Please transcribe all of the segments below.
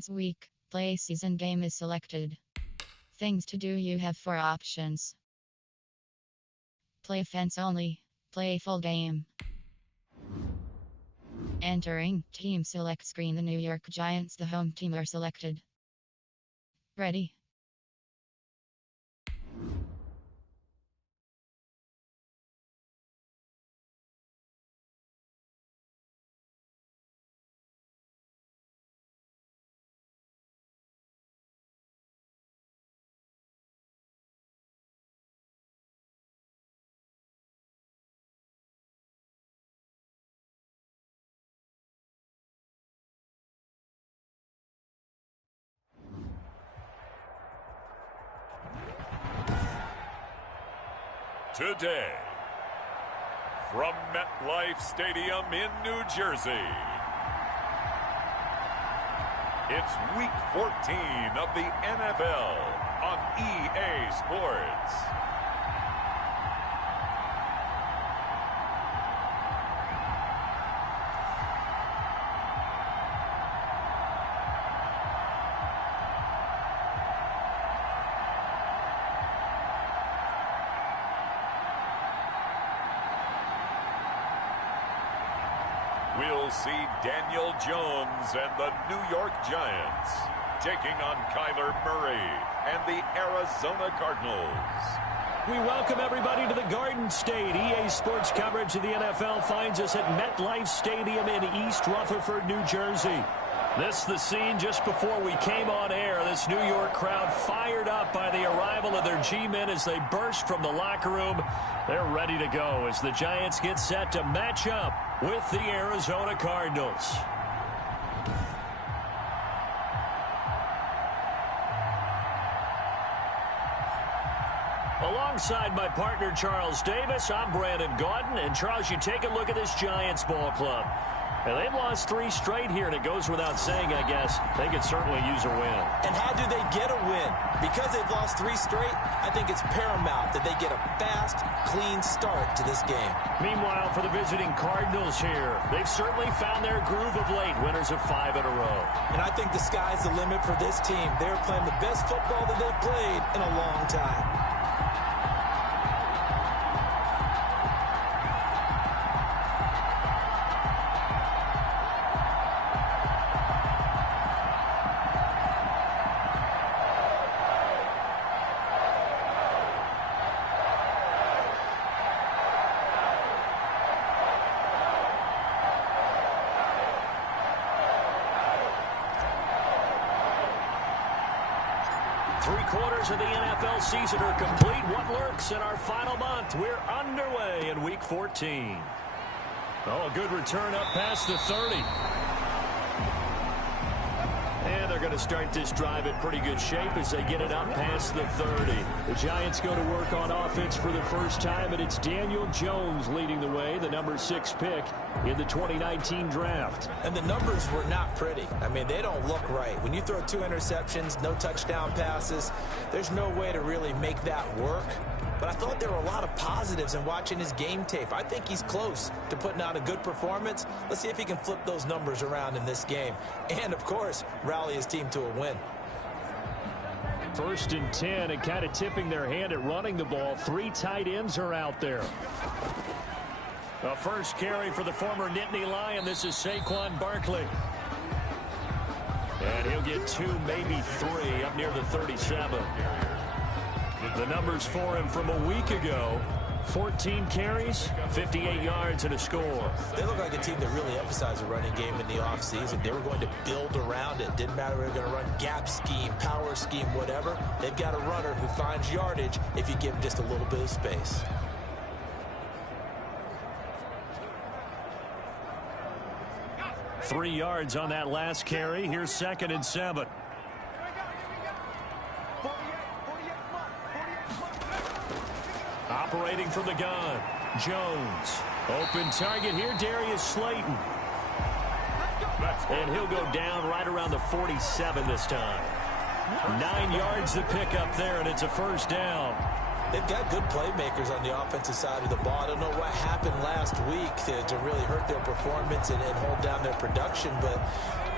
Once week, play season game is selected. Things to do: you have 4 options. Play fans only. Play full game. Entering team select screen. The New York Giants, the home team, are selected. Ready. Today, from MetLife Stadium in New Jersey, it's Week 14 of the NFL on EA Sports. We'll see Daniel Jones and the New York Giants taking on Kyler Murray and the Arizona Cardinals. We welcome everybody to the Garden State. EA Sports coverage of the NFL finds us at MetLife Stadium in East Rutherford, New Jersey. This is the scene just before we came on air. This New York crowd fired up by the arrival of their G-men as they burst from the locker room. They're ready to go as the Giants get set to match up with the Arizona Cardinals. Alongside my partner Charles Davis, I'm Brandon Gaudin. And Charles, you take a look at this Giants ball club. And they've lost 3 straight here, and it goes without saying, I guess, they could certainly use a win. And how do they get a win? Because they've lost 3 straight, I think it's paramount that they get a fast, clean start to this game. Meanwhile, for the visiting Cardinals here, they've certainly found their groove of late, winners of 5 in a row. And I think the sky's the limit for this team. They're playing the best football that they've played in a long time. Of the NFL season are complete. What lurks in our final month? We're underway in Week 14. Oh, a good return up past the 30. And they're going to start this drive in pretty good shape as they get it up past the 30. The Giants go to work on offense for the first time, and it's Daniel Jones leading the way, the number 6 pick in the 2019 draft. And the numbers were not pretty. I mean, they don't look right. When you throw 2 interceptions, no touchdown passes, there's no way to really make that work. But I thought there were a lot of positives in watching his game tape. I think he's close to putting out a good performance. Let's see if he can flip those numbers around in this game. And, of course, rally his team to a win. 1st and 10, and kind of tipping their hand at running the ball. 3 tight ends are out there. The first carry for the former Nittany Lion. This is Saquon Barkley. And he'll get 2, maybe 3, up near the 37. The numbers for him from a week ago: 14 carries, 58 yards, and a score. They look like a team that really emphasized the running game in the offseason. They were going to build around it. Didn't matter if they were going to run gap scheme, power scheme, whatever. They've got a runner who finds yardage if you give him just a little bit of space. Three yards on that last carry. Here's 2nd and 7. Operating from the gun, Jones. Open target here, Darius Slayton. And he'll go down right around the 47 this time. 9 yards to pick up there, and it's a first down. They've got good playmakers on the offensive side of the ball. I don't know what happened last week to really hurt their performance and hold down their production, but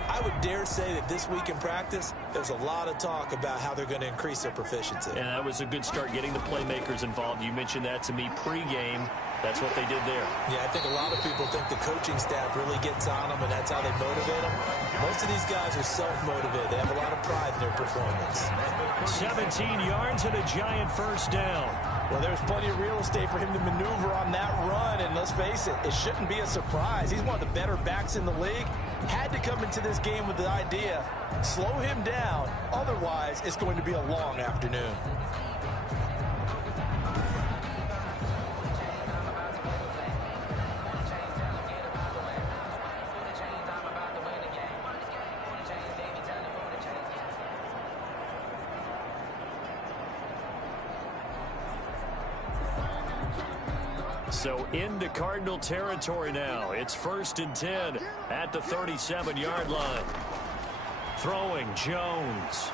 I would dare say that this week in practice, there's a lot of talk about how they're going to increase their proficiency. And that was a good start, getting the playmakers involved. You mentioned that to me pregame. That's what they did there. Yeah, I think a lot of people think the coaching staff really gets on them, and that's how they motivate them. Most of these guys are self-motivated. They have a lot of pride in their performance. 17 yards and a giant first down. Well, there's plenty of real estate for him to maneuver on that run, and let's face it, it shouldn't be a surprise. He's one of the better backs in the league. Had to come into this game with the idea, slow him down, otherwise it's going to be a long afternoon. So into Cardinal territory now. It's 1st and 10 at the 37-yard line. Throwing Jones.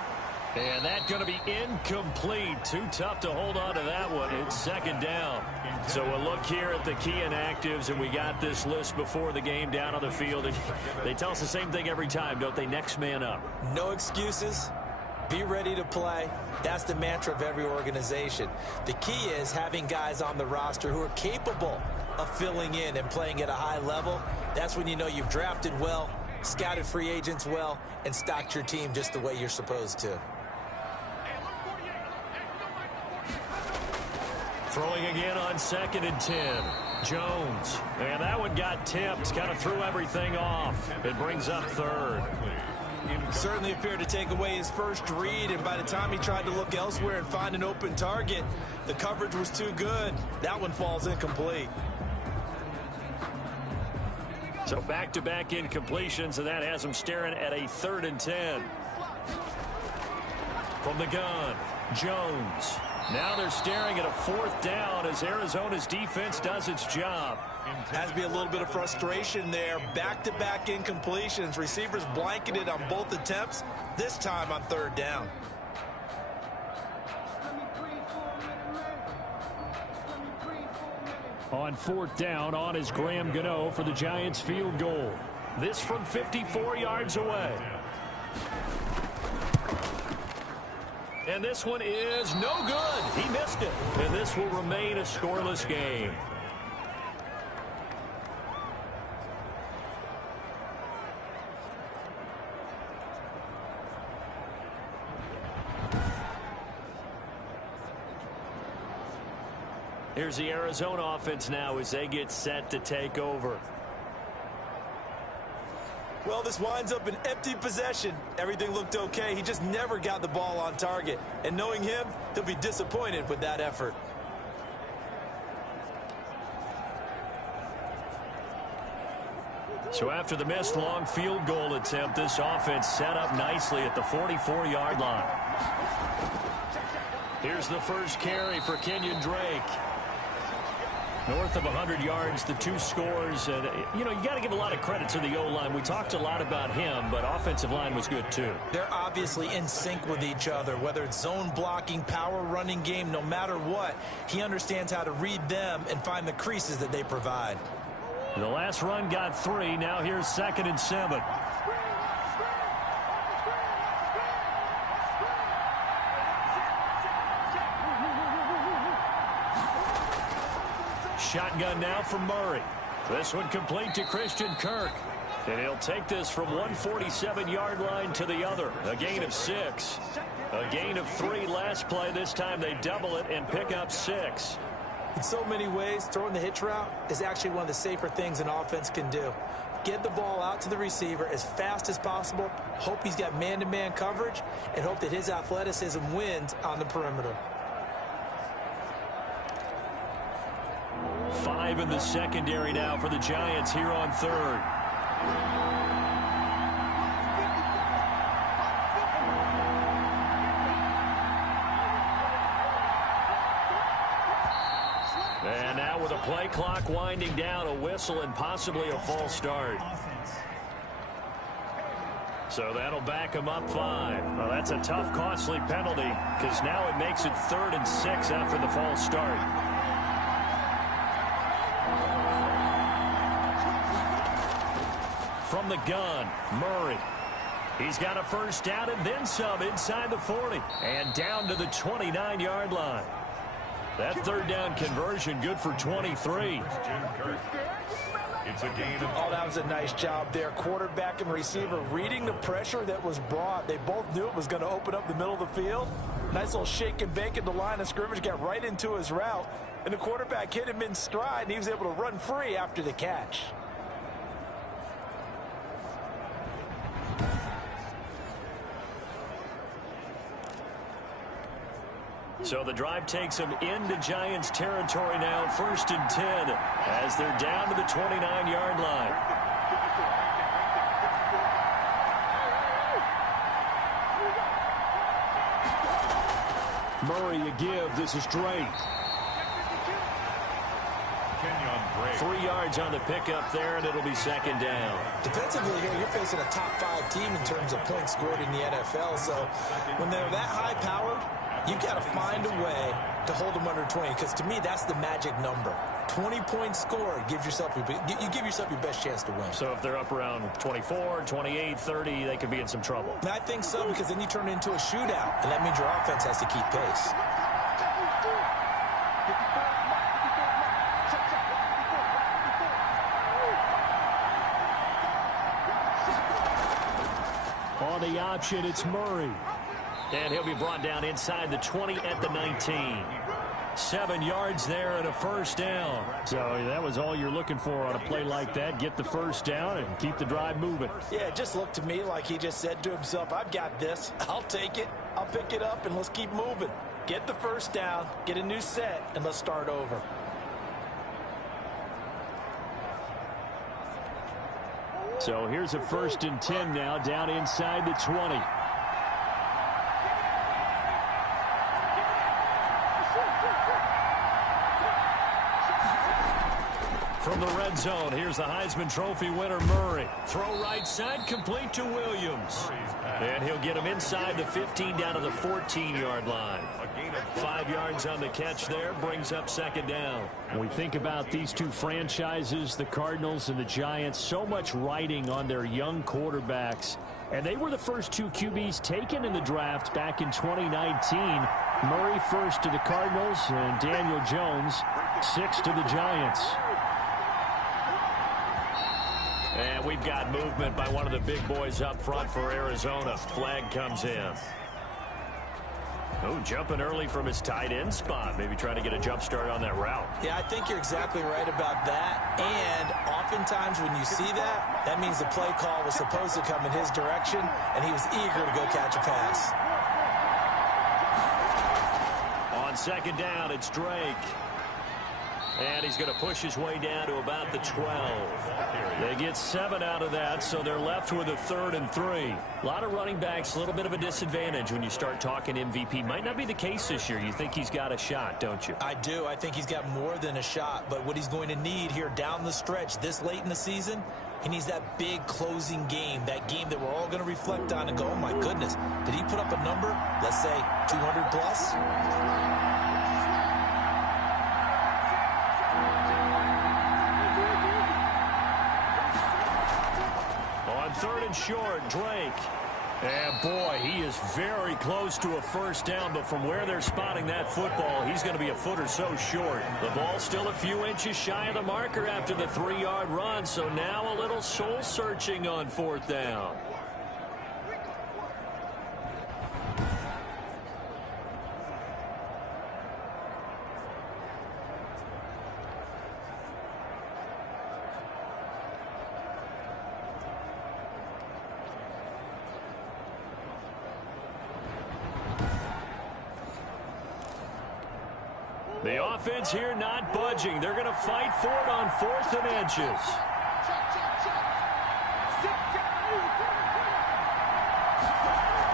And that's going to be incomplete. Too tough to hold on to that one. It's 2nd down. So we'll look here at the key inactives, and we got this list before the game down on the field. And they tell us the same thing every time, don't they? Next man up. No excuses. Be ready to play. That's the mantra of every organization. The key is having guys on the roster who are capable of filling in and playing at a high level. That's when you know you've drafted well, scouted free agents well, and stocked your team just the way you're supposed to. Throwing again on 2nd and 10. Jones. And that one got tipped. Kind of threw everything off. It brings up 3rd. Certainly appeared to take away his first read, and by the time he tried to look elsewhere and find an open target, the coverage was too good. That one falls incomplete. So back-to-back incompletions, and that has him staring at a 3rd and 10. From the gun, Jones. Now they're staring at a 4th down as Arizona's defense does its job. Has to be a little bit of frustration there. Back-to-back incompletions. Receivers blanketed on both attempts, this time on 3rd down. On 4th down, on is Graham Gano for the Giants field goal. This from 54 yards away. And this one is no good. He missed it. And this will remain a scoreless game. Here's the Arizona offense now as they get set to take over. Well, this winds up an empty possession. Everything looked okay. He just never got the ball on target. And knowing him, he'll be disappointed with that effort. So after the missed long field goal attempt, this offense set up nicely at the 44-yard line. Here's the first carry for Kenyon Drake. North of 100 yards, the 2 scores. And, you know, you got to give a lot of credit to the O-line. We talked a lot about him, but offensive line was good, too. They're obviously in sync with each other, whether it's zone blocking, power running game, no matter what. He understands how to read them and find the creases that they provide. The last run got 3. Now here's 2nd and 7. Shotgun now from Murray. This one complete to Christian Kirk. And he'll take this from 147-yard line to the other. A gain of 6. A gain of 3 last play. This time they double it and pick up 6. In so many ways, throwing the hitch route is actually one of the safer things an offense can do. Get the ball out to the receiver as fast as possible, hope he's got man-to-man coverage, and hope that his athleticism wins on the perimeter. 5 in the secondary now for the Giants here on 3rd. And now with a play clock winding down, a whistle and possibly a false start. So that'll back him up 5. Well, that's a tough, costly penalty because now it makes it 3rd and 6 after the false start. From the gun, Murray. He's got a first down and then some inside the 40 and down to the 29-yard line. That third down conversion good for 23. It's a gain of... Oh, that was a nice job there. Quarterback and receiver reading the pressure that was brought. They both knew it was going to open up the middle of the field. Nice little shake and bake at the line of scrimmage, got right into his route. And the quarterback hit him in stride, and he was able to run free after the catch. So the drive takes them into Giants territory now, 1st and 10, as they're down to the 29-yard line. Murray a give. This is Drake. 3 yards on the pickup there, and it'll be 2nd down. Defensively here, you're facing a top-5 team in terms of points scored in the NFL. So when they're that high-powered, you've got to find a way to hold them under 20, because to me, that's the magic number. 20 points scored gives yourself you give yourself your best chance to win. So if they're up around 24, 28, 30, they could be in some trouble. And I think so, because then you turn it into a shootout, and that means your offense has to keep pace. On the option, it's Murray. And he'll be brought down inside the 20 at the 19. 7 yards there and a first down. So that was all you're looking for on a play like that. Get the first down and keep the drive moving. Yeah, it just looked to me like he just said to himself, I've got this. I'll take it. I'll pick it up, and let's keep moving. Get the first down, get a new set, and let's start over. So here's a 1st and 10 now, down inside the 20. From the red zone, here's the Heisman Trophy winner, Murray. Throw right side, complete to Williams. And he'll get him inside the 15 down to the 14-yard line. 5 yards on the catch there, brings up 2nd down. When we think about these two franchises, the Cardinals and the Giants, so much riding on their young quarterbacks. And they were the first 2 QBs taken in the draft back in 2019. Murray first to the Cardinals, and Daniel Jones 6th to the Giants. And we've got movement by one of the big boys up front for Arizona. Flag comes in. Oh, jumping early from his tight end spot. Maybe trying to get a jump start on that route. Yeah, I think you're exactly right about that. And oftentimes when you see that, that means the play call was supposed to come in his direction, and he was eager to go catch a pass. On 2nd down, it's Drake. And he's going to push his way down to about the 12. They get 7 out of that, so they're left with a 3rd and 3. A lot of running backs, a little bit of a disadvantage when you start talking MVP. Might not be the case this year. You think he's got a shot, don't you? I do. I think he's got more than a shot. But what he's going to need here down the stretch this late in the season, he needs that big closing game, that game that we're all going to reflect on and go, oh, my goodness, did he put up a number, let's say, 200 plus? On 3rd and short, Drake. And boy, he is very close to a first down, but from where they're spotting that football, he's going to be a foot or so short. The ball's still a few inches shy of the marker after the 3-yard run, so now a little soul-searching on 4th down. The offense here not budging. They're going to fight for it on 4th and inches.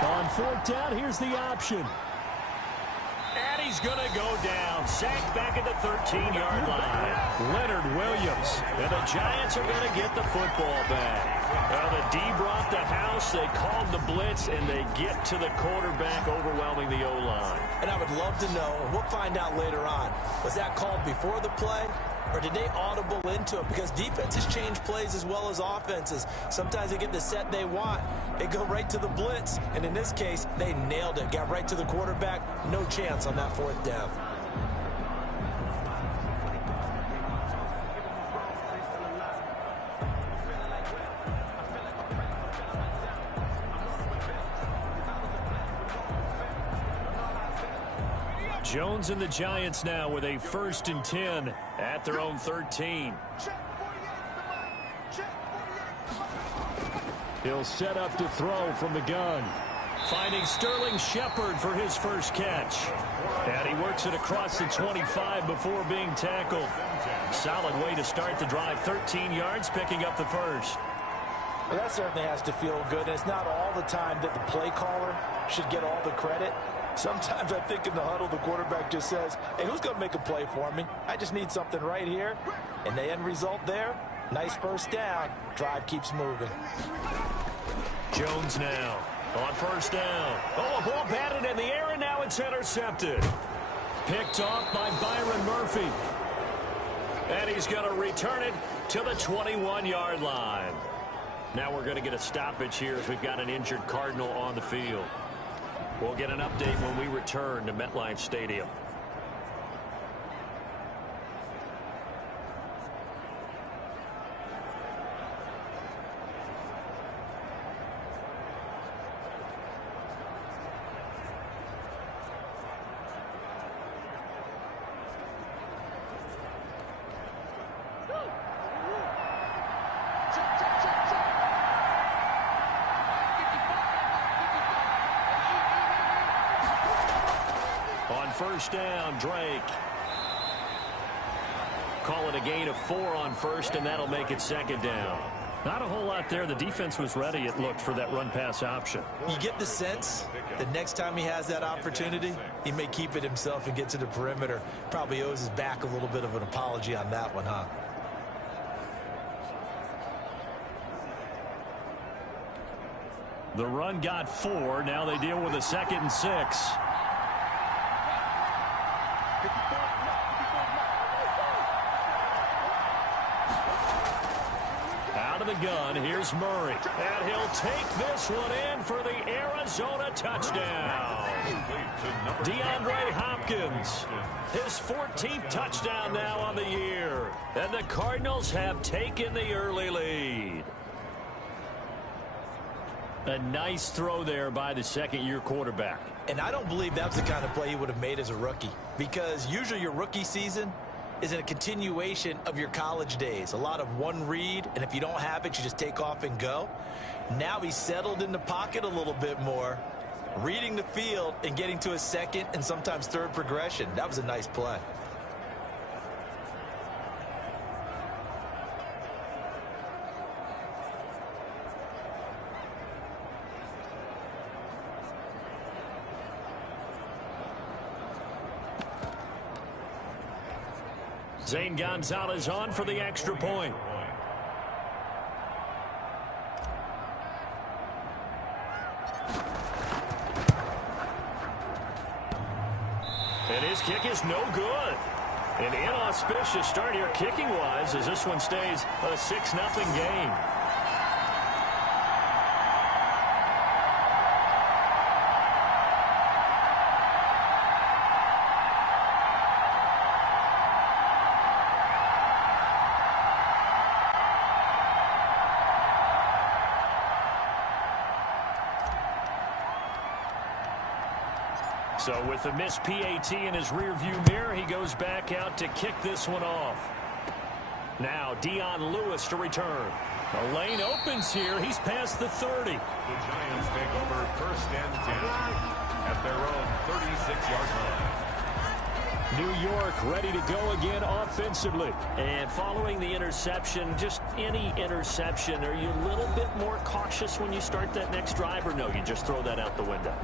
On 4th down, here's the option. And he's going to go down. Sacked back at the 13-yard line. Leonard Williams. And the Giants are going to get the football back. Well, the D brought the house. They called the blitz, and they get to the quarterback, overwhelming the O-line. And I would love to know, we'll find out later on, was that called before the play or did they audible into it? Because defenses change plays as well as offenses. Sometimes they get the set they want. They go right to the blitz, and in this case, they nailed it. Got right to the quarterback. No chance on that 4th down. Jones and the Giants now with a 1st and 10 at their own 13. He'll set up to throw from the gun. Finding Sterling Shepard for his first catch. And he works it across the 25 before being tackled. Solid way to start the drive. 13 yards, picking up the first. Well, that certainly has to feel good. And it's not all the time that the play caller should get all the credit. Sometimes I think in the huddle, the quarterback just says, hey, who's going to make a play for me? I just need something right here. And the end result there, nice first down. Drive keeps moving. Jones now on 1st down. Oh, a ball batted in the air, and now it's intercepted. Picked off by Byron Murphy. And he's going to return it to the 21-yard line. Now we're going to get a stoppage here as we've got an injured Cardinal on the field. We'll get an update when we return to MetLife Stadium. On 1st down, Drake. Call it a gain of 4 on 1st, and that'll make it 2nd down. Not a whole lot there. The defense was ready, it looked, for that run-pass option. You get the sense that next time he has that opportunity, he may keep it himself and get to the perimeter. Probably owes his back a little bit of an apology on that one, huh? The run got 4. Now they deal with a 2nd and 6. Out of the gun, here's Murray. And he'll take this one in for the Arizona touchdown. DeAndre Hopkins, his 14th touchdown now on the year. And the Cardinals have taken the early lead. A nice throw there by the 2nd-year quarterback. And I don't believe that's the kind of play he would have made as a rookie, because usually your rookie season is in a continuation of your college days. A lot of one read, and if you don't have it, you just take off and go. Now he's settled in the pocket a little bit more, reading the field and getting to a 2nd and sometimes 3rd progression. That was a nice play. Zane Gonzalez on for the extra point. And his kick is no good. An inauspicious start here kicking-wise as this one stays a 6-0 game. So with the missed PAT in his rearview mirror, he goes back out to kick this one off. Now Dion Lewis to return. The lane opens here. He's past the 30. The Giants take over 1st and 10 at their own 36-yard line. New York ready to go again offensively. And following the interception, just any interception, are you a little bit more cautious when you start that next drive, or no, you just throw that out the window?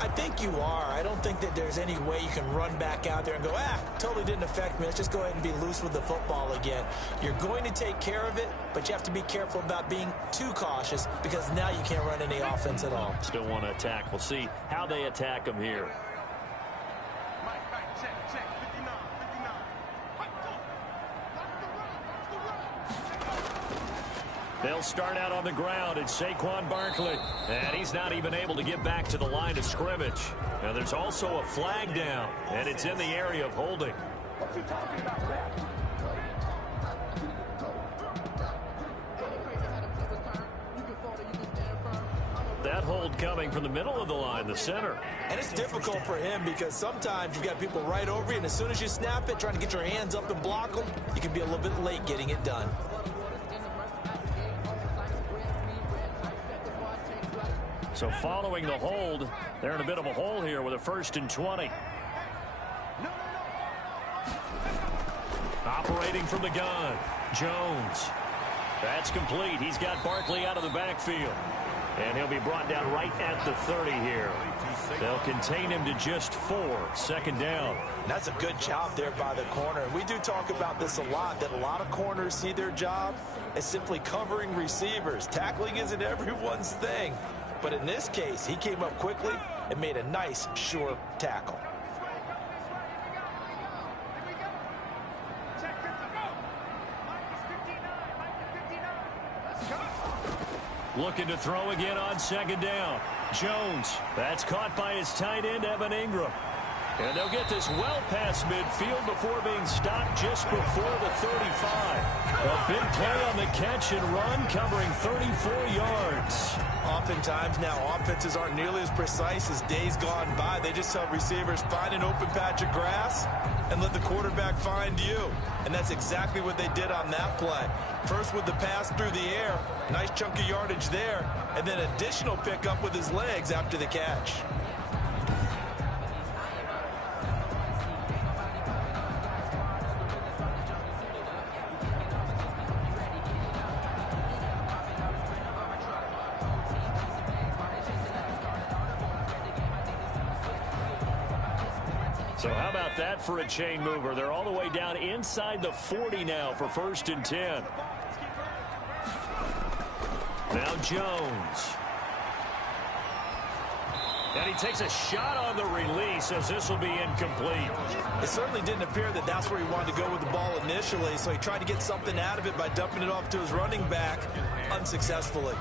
I think you are. I don't think that there's any way you can run back out there and go, totally didn't affect me. Let's just go ahead and be loose with the football again. You're going to take care of it, but you have to be careful about being too cautious, because now you can't run any offense at all. Still want to attack. We'll see how they attack them here. They'll start out on the ground. It's Saquon Barkley. And he's not even able to get back to the line of scrimmage. Now there's also a flag down, and it's in the area of holding. What you talking about, Matt? That hold coming from the middle of the line, the center. And it's difficult for him because sometimes you've got people right over you, and as soon as you snap it, trying to get your hands up and block them, you can be a little bit late getting it done. So following the hold, they're in a bit of a hole here with a 1st and 20. Operating from the gun, Jones. That's complete. He's got Barkley out of the backfield. And he'll be brought down right at the 30 here. They'll contain him to just 4, 2nd down. That's a good job there by the corner. We do talk about this a lot, that a lot of corners see their job as simply covering receivers. Tackling isn't everyone's thing. But in this case, he came up quickly and made a nice, sure tackle. Looking to throw again on 2nd down. Jones. That's caught by his tight end, Evan Ingram. And they'll get this well past midfield before being stopped just before the 35. A big play on the catch and run, covering 34 yards. Oftentimes now offenses aren't nearly as precise as days gone by. They just tell receivers, find an open patch of grass and let the quarterback find you. And that's exactly what they did on that play. First with the pass through the air, nice chunk of yardage there, and then additional pickup with his legs after the catch. So how about that for a chain mover? They're all the way down inside the 40 now for 1st and 10. Now Jones. And he takes a shot on the release as this will be incomplete. It certainly didn't appear that that's where he wanted to go with the ball initially, so he tried to get something out of it by dumping it off to his running back unsuccessfully.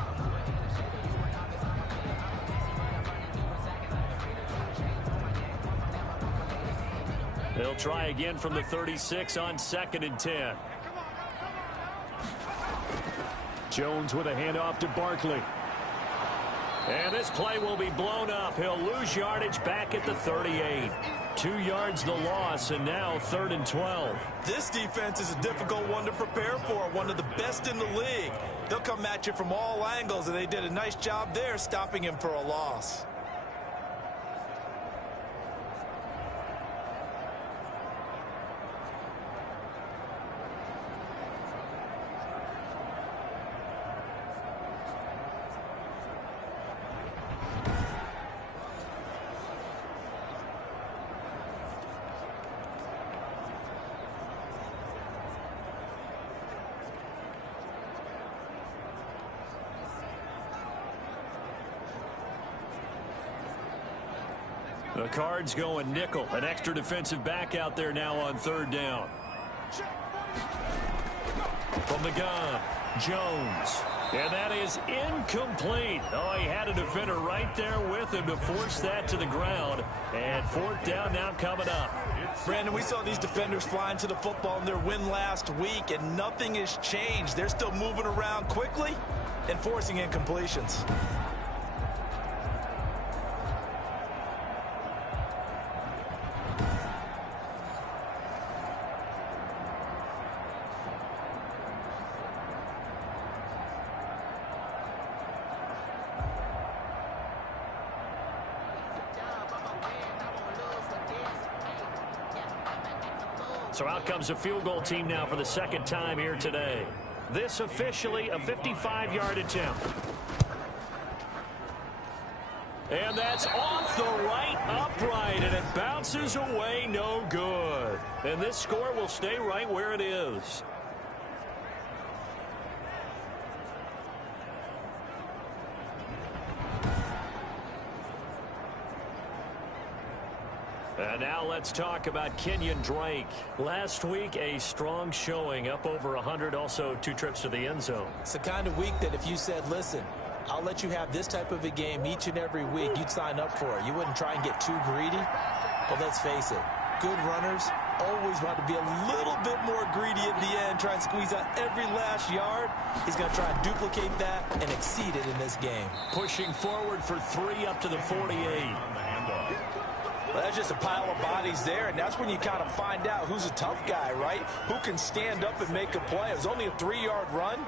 They'll try again from the 36 on 2nd and 10. Jones with a handoff to Barkley. And this play will be blown up. He'll lose yardage back at the 38. 2 yards the loss, and now 3rd and 12. This defense is a difficult one to prepare for, one of the best in the league. They'll come at you from all angles, and they did a nice job there stopping him for a loss. The Cards going nickel. An extra defensive back out there now on 3rd down. From the gun, Jones. And that is incomplete. Oh, he had a defender right there with him to force that to the ground. And 4th down now coming up. Brandon, we saw these defenders flying to the football in their win last week, and nothing has changed. They're still moving around quickly and forcing incompletions. So out comes a field goal team now for the 2nd time here today. This officially a 55-yard attempt. And that's off the right upright, and it bounces away, no good. And this score will stay right where it is. And now let's talk about Kenyon Drake. Last week, a strong showing, up over 100, also 2 trips to the end zone. It's the kind of week that if you said, listen, I'll let you have this type of a game each and every week, you'd sign up for it. You wouldn't try and get too greedy. But let's face it, good runners always want to be a little bit more greedy at the end, try and squeeze out every last yard. He's going to try and duplicate that and exceed it in this game. Pushing forward for 3 up to the 48. Well, that's just a pile of bodies there, and that's when you kind of find out who's a tough guy, right? Who can stand up and make a play. It was only a 3-yard run,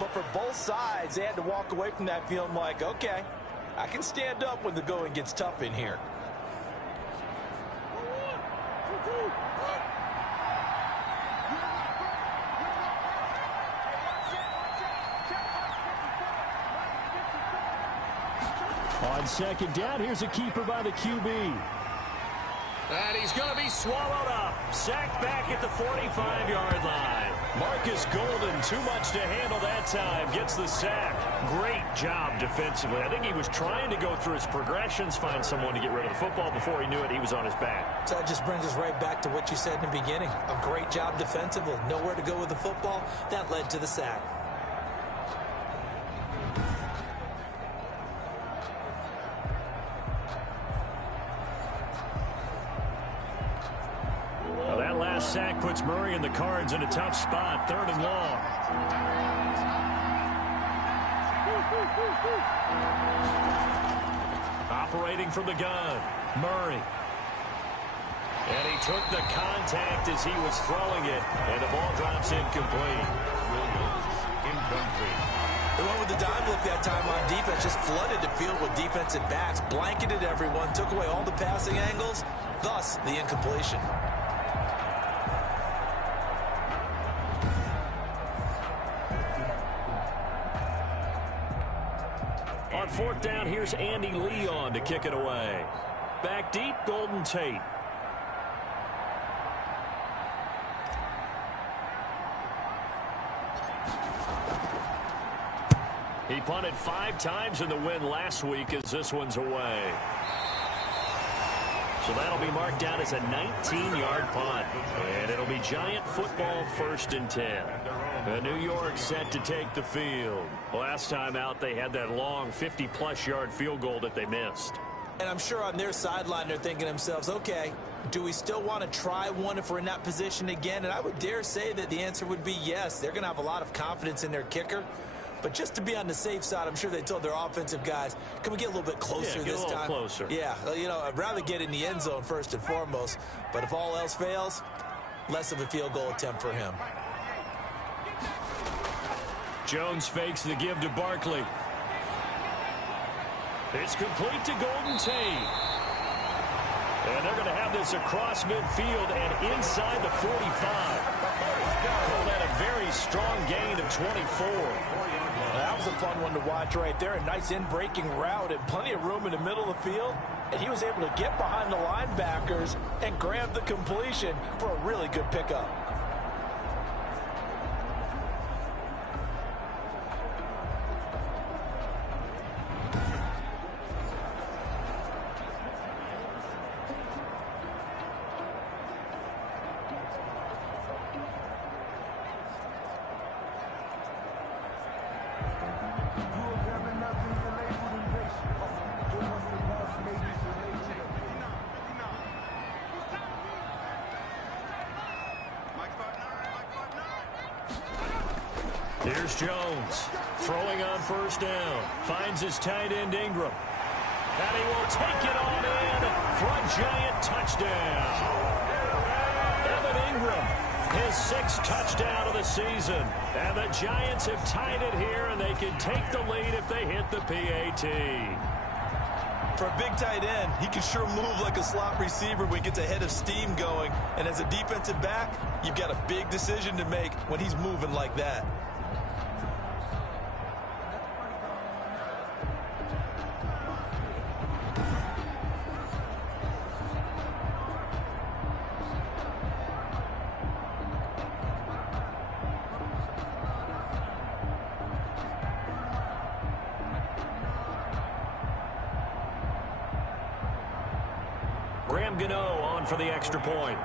but for both sides, they had to walk away from that feeling like, okay, I can stand up when the going gets tough in here. On second down, here's a keeper by the QB. And he's going to be swallowed up. Sacked back at the 45-yard line. Marcus Golden, too much to handle that time. Gets the sack. Great job defensively. I think he was trying to go through his progressions, find someone to get rid of the football. Before he knew it, he was on his back. So that just brings us right back to what you said in the beginning. A great job defensively. Nowhere to go with the football. That led to the sack. Sack puts Murray and the Cards in a tough spot. 3rd and long. Operating from the gun, Murray. And he took the contact as he was throwing it, and the ball drops incomplete. They went with the dime look that time on defense, just flooded the field with defensive backs, blanketed everyone, took away all the passing angles, thus the incompletion. On 4th down, here's Andy Leon to kick it away. Back deep, Golden Tate. He punted 5 times in the win last week as this one's away. So that'll be marked down as a 19-yard punt. And it'll be Giant football 1st and 10. New York set to take the field. Last time out, they had that long 50-plus yard field goal that they missed. And I'm sure on their sideline, they're thinking to themselves, okay, do we still want to try one if we're in that position again? And I would dare say that the answer would be yes. They're going to have a lot of confidence in their kicker. But just to be on the safe side, I'm sure they told their offensive guys, can we get a little bit closer this time? Closer. Yeah, you know, I'd rather get in the end zone first and foremost. But if all else fails, less of a field goal attempt for him. Jones fakes the give to Barkley. It's complete to Golden Tate. And they're going to have this across midfield and inside the 45. Call that a very strong gain of 24. That was a fun one to watch right there. A nice in-breaking route and plenty of room in the middle of the field. And he was able to get behind the linebackers and grab the completion for a really good pickup. Here's Jones throwing on 1st down. Finds his tight end Ingram. And he will take it on in for a Giant touchdown. Evan Ingram, his 6th touchdown of the season. And the Giants have tied it here, and they can take the lead if they hit the PAT. For a big tight end, he can sure move like a slot receiver when he gets a head of steam going. And as a defensive back, you've got a big decision to make when he's moving like that. Graham Gano on for the extra point.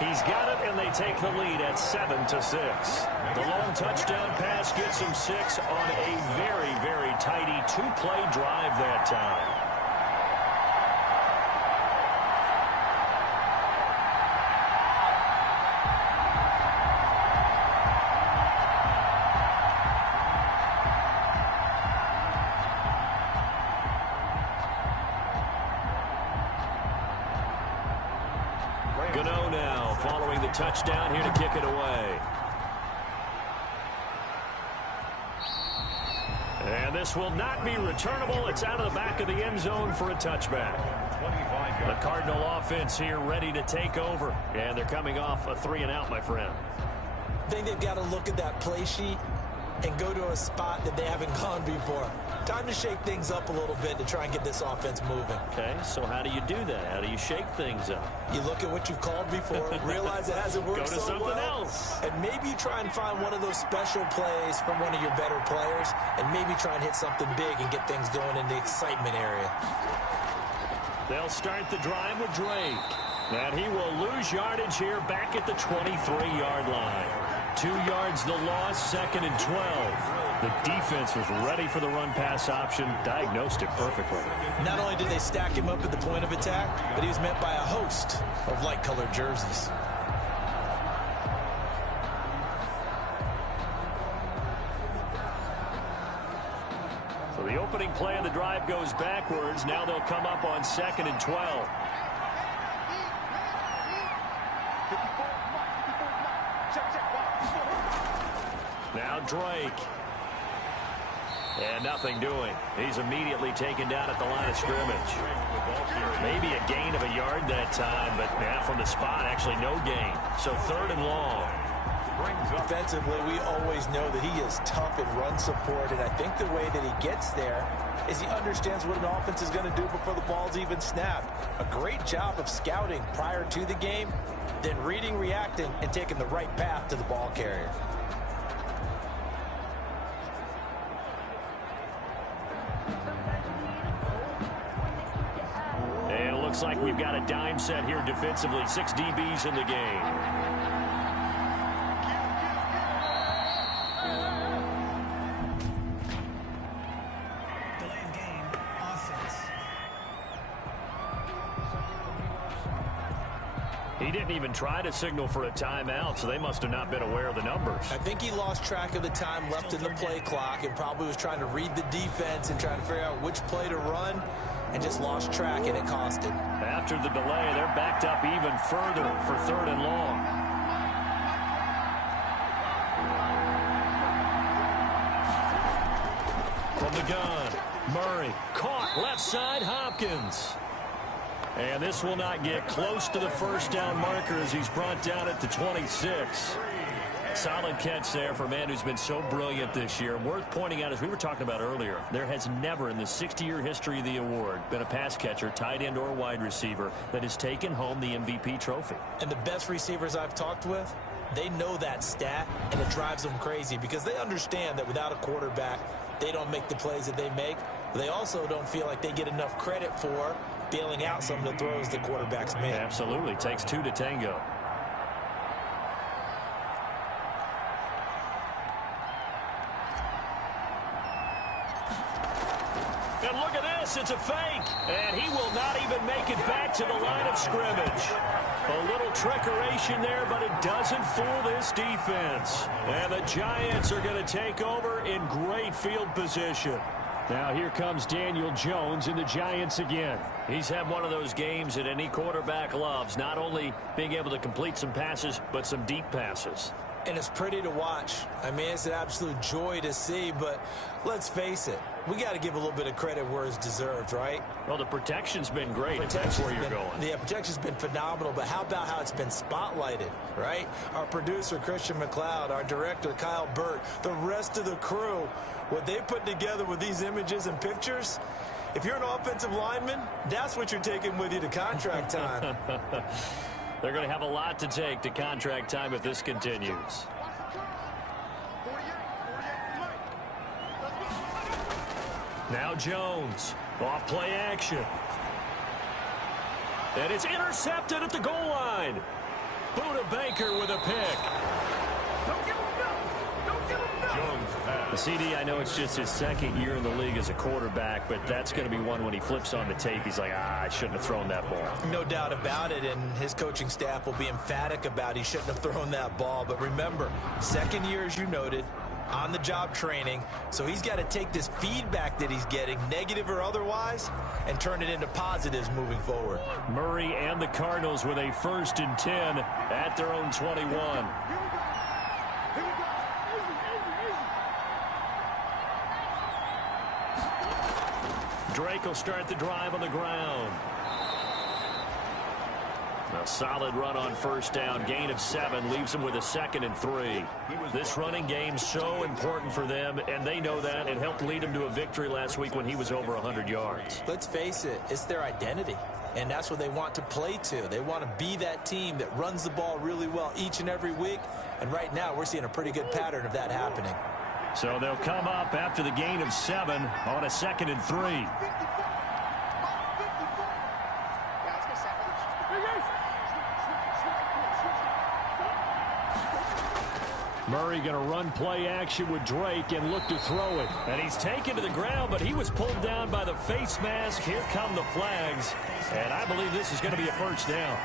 He's got it, and they take the lead at 7-6. The long touchdown pass gets him 6 on a very, very tidy two-play drive that time. Gano now following the touchdown here to kick it away. And this will not be returnable. It's out of the back of the end zone for a touchback. The Cardinal offense here ready to take over. And they're coming off a 3-and-out, my friend. I think they've got to look at that play sheet and go to a spot that they haven't gone before. Time to shake things up a little bit to try and get this offense moving. Okay, so how do you do that? How do you shake things up? You look at what you've called before, realize it hasn't worked Go to so something well, else. and maybe you try and find one of those special plays from one of your better players, and maybe try and hit something big and get things going in the excitement area. They'll start the drive with Drake. And he will lose yardage here back at the 23-yard line. 2 yards the loss, 2nd and 12. The defense was ready for the run-pass option, diagnosed it perfectly. Not only did they stack him up at the point of attack, but he was met by a host of light-colored jerseys. So the opening play of the drive goes backwards. Now they'll come up on 2nd and 12. Now Drake. And nothing doing. He's immediately taken down at the line of scrimmage. Maybe a gain of a yard that time, but now from the spot, actually no gain. So 3rd and long. Defensively, we always know that he is tough in run support, and I think the way that he gets there is he understands what an offense is going to do before the ball's even snapped. A great job of scouting prior to the game, then reading, reacting, and taking the right path to the ball carrier. And it looks like we've got a dime set here defensively. 6 DBs in the game. He didn't even try to signal for a timeout, so they must have not been aware of the numbers. I think he lost track of the time left in the play clock and probably was trying to read the defense and trying to figure out which play to run and just lost track, and it cost him. After the delay, they're backed up even further for 3rd and long. From the gun, Murray caught left side, Hopkins. And this will not get close to the first down marker as he's brought down at the 26. Solid catch there for a man who's been so brilliant this year. Worth pointing out, as we were talking about earlier, there has never in the 60-year history of the award been a pass catcher, tight end, or wide receiver that has taken home the MVP trophy. And the best receivers I've talked with, they know that stat, and it drives them crazy because they understand that without a quarterback, they don't make the plays that they make. They also don't feel like they get enough credit for bailing out some of the throws the quarterbacks make. Absolutely. Takes 2 to tango. And look at this. It's a fake. And he will not even make it back to the line of scrimmage. A little trickeration there, but it doesn't fool this defense. And the Giants are going to take over in great field position. Now here comes Daniel Jones in the Giants again. He's had one of those games that any quarterback loves, not only being able to complete some passes, but some deep passes. And it's pretty to watch. I mean, it's an absolute joy to see, but let's face it, we got to give a little bit of credit where it's deserved, right? Well, the protection's been great. That's where you're going. Yeah, protection's been phenomenal, but how about how it's been spotlighted, right? Our producer, Christian McLeod, our director, Kyle Burt, the rest of the crew, what they put together with these images and pictures, if you're an offensive lineman, that's what you're taking with you to contract time. They're going to have a lot to take to contract time if this continues. Now Jones. Off play action. And it's intercepted at the goal line. Buda Baker with a pick. Don't give him no. Don't give him no. Jones pass. The CD, I know it's just his second year in the league as a quarterback, but that's going to be one when he flips on the tape. He's like, I shouldn't have thrown that ball. No doubt about it, and his coaching staff will be emphatic about he shouldn't have thrown that ball. But remember, second year, as you noted, on-the-job training, so he's got to take this feedback that he's getting, negative or otherwise, and turn it into positives moving forward. Murray and the Cardinals with a 1st and 10 at their own 21. Drake will start the drive on the ground. A solid run on 1st down. Gain of 7 leaves them with a 2nd and 3. This running game so important for them, and they know that. It helped lead them to a victory last week when he was over 100 yards. Let's face it, it's their identity, and that's what they want to play to. They want to be that team that runs the ball really well each and every week, and right now we're seeing a pretty good pattern of that happening. So they'll come up after the gain of 7 on a 2nd and 3. Murray going to run play action with Drake and look to throw it. And he's taken to the ground, but he was pulled down by the face mask. Here come the flags. And I believe this is going to be a 1st down.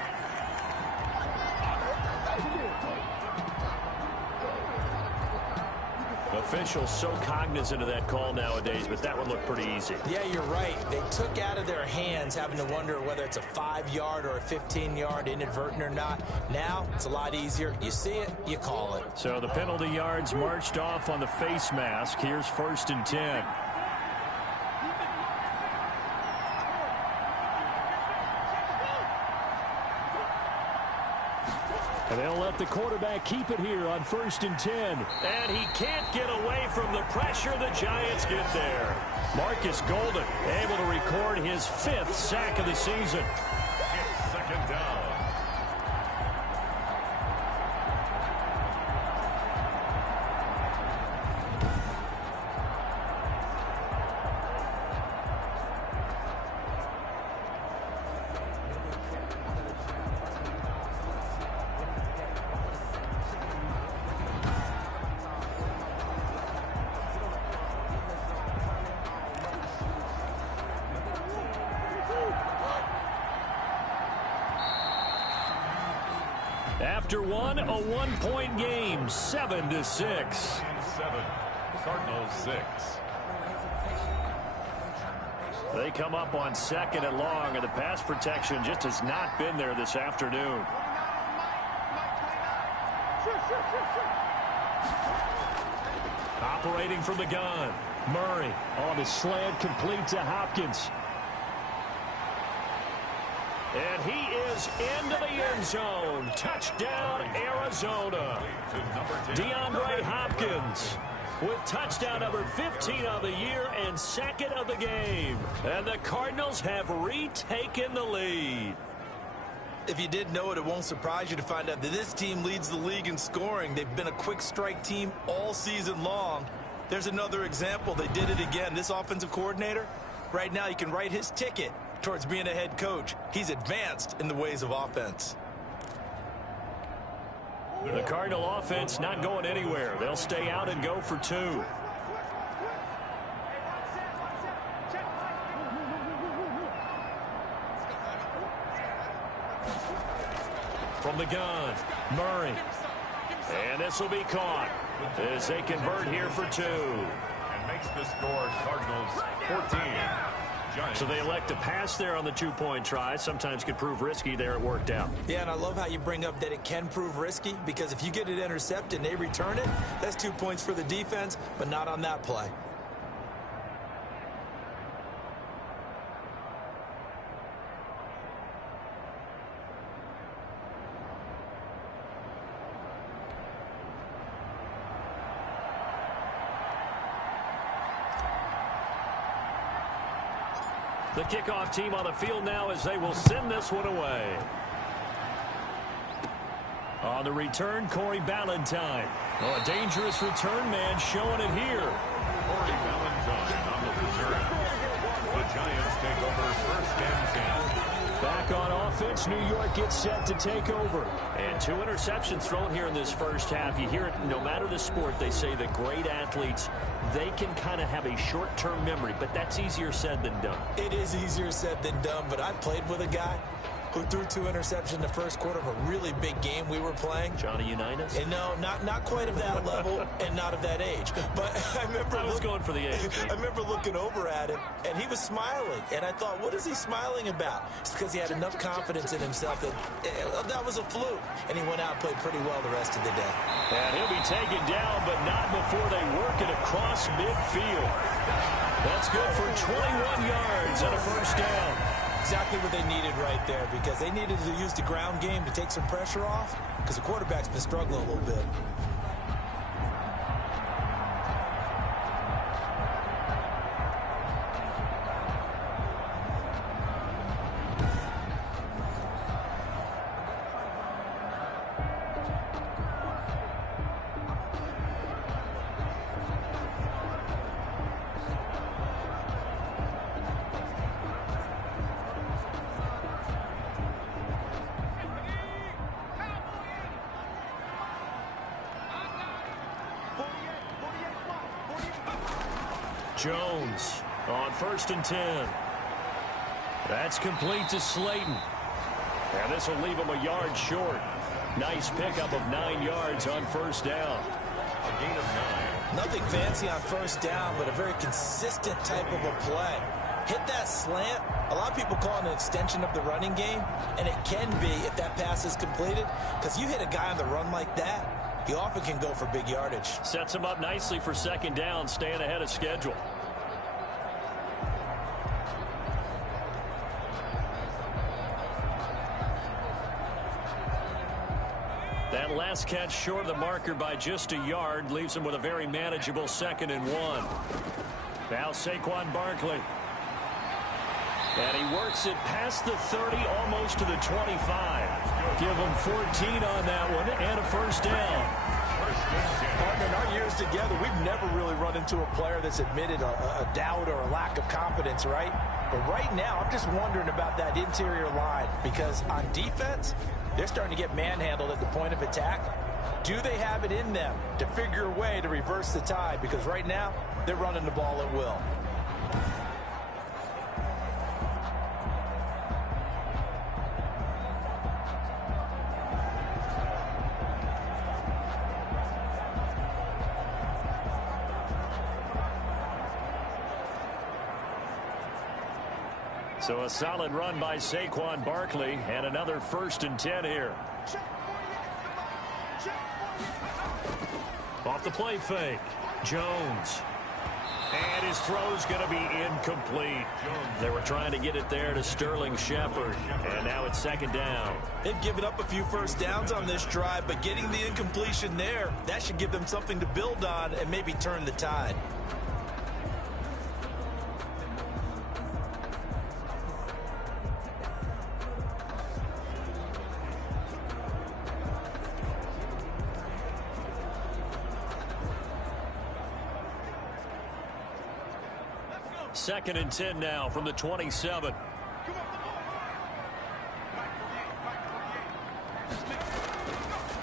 Officials so cognizant of that call nowadays, but that one looked pretty easy. Yeah, you're right. They took out of their hands having to wonder whether it's a 5-yard or a 15-yard, inadvertent or not. Now, it's a lot easier. You see it, you call it. So the penalty yards marched off on the face mask. Here's 1st and 10. And they'll let the quarterback keep it here on 1st and 10. And he can't get away from the pressure. The Giants get there. Marcus Golden able to record his 5th sack of the season. It's 2nd down. After one, a 1-point game, 7-6. 7. Cardinals 6. They come up on 2nd and long, and the pass protection just has not been there this afternoon. Operating from the gun, Murray on the slant, complete to Hopkins. And he is into the end zone. Touchdown, Arizona. DeAndre Hopkins with touchdown number 15 of the year and 2nd of the game. And the Cardinals have retaken the lead. If you did know it, it won't surprise you to find out that this team leads the league in scoring. They've been a quick strike team all season long. There's another example. They did it again. This offensive coordinator, right now, you can write his ticket towards being a head coach. He's advanced in the ways of offense. The Cardinal offense not going anywhere. They'll stay out and go for 2. From the gun, Murray. And this will be caught as they convert here for 2. And makes the score Cardinals 14. Giants. So they elect to pass there on the 2-point try. Sometimes could prove risky. There it worked out. Yeah, and I love how you bring up that it can prove risky, because if you get it intercepted and they return it, that's 2 points for the defense, but not on that play. The kickoff team on the field now as they will send this one away. On the return, Corey Ballantyne. Oh, a dangerous return man showing it here. Corey Ballantyne on the return. Back on offense, New York gets set to take over. And 2 interceptions thrown here in this first half. You hear it no matter the sport. They say that great athletes, they can kind of have a short-term memory, but that's easier said than done. It is easier said than done, but I played with a guy who threw 2 interceptions in the first quarter of a really big game we were playing. Johnny Unitas? And no, not quite of that level and not of that age. But I remember I was going for the age. I remember looking over at him, and he was smiling. And I thought, what is he smiling about? It's because he had enough confidence in himself that was a fluke. And he went out and played pretty well the rest of the day. And he'll be taken down, but not before they work it across midfield. That's good for 21 yards and a first down. Exactly what they needed right there, because they needed to use the ground game to take some pressure off, because the quarterback's been struggling a little bit. Jones on 1st and 10. That's complete to Slayton. And this will leave him a yard short. Nice pickup of 9 yards on first down. A gain of 9. Nothing fancy on first down, but a very consistent type of a play. Hit that slant. A lot of people call it an extension of the running game, and it can be if that pass is completed, because you hit a guy on the run like that, he often can go for big yardage. Sets him up nicely for 2nd down, staying ahead of schedule. That last catch short of the marker by just a yard leaves him with a very manageable 2nd and 1. Now Saquon Barkley. And he works it past the 30, almost to the 25. Give him 14 on that one and a first down. Partner, in our years together, we've never really run into a player that's admitted a doubt or a lack of confidence, right? But right now, I'm just wondering about that interior line, because on defense, they're starting to get manhandled at the point of attack. Do they have it in them to figure a way to reverse the tide? Because right now, they're running the ball at will. So a solid run by Saquon Barkley, and another 1st and 10 here. Off the play fake, Jones. And his throw's going to be incomplete. They were trying to get it there to Sterling Shepard, and now it's 2nd down. They've given up a few first downs on this drive, but getting the incompletion there, that should give them something to build on and maybe turn the tide. Second and 10 now from the 27.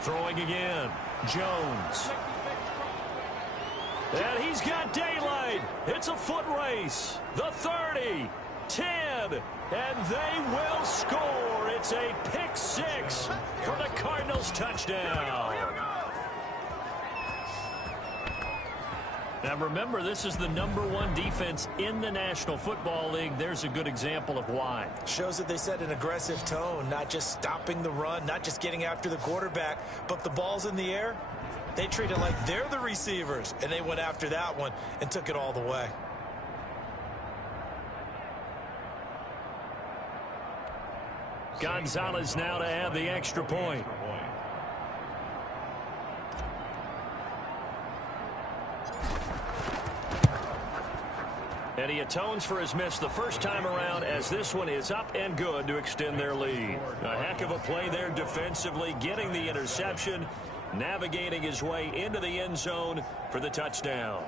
Throwing again, Jones. And he's got daylight. It's a foot race. The 30, 10, and they will score. It's a pick 6 for the Cardinals touchdown. Now remember, this is the #1 defense in the National Football League. There's a good example of why. Shows that they set an aggressive tone, not just stopping the run, not just getting after the quarterback, but the ball's in the air. They treat it like they're the receivers, and they went after that one and took it all the way. Gonzalez now to add the extra point. And he atones for his miss the first time around, as this one is up and good to extend their lead. A heck of a play there defensively, getting the interception, navigating his way into the end zone for the touchdown.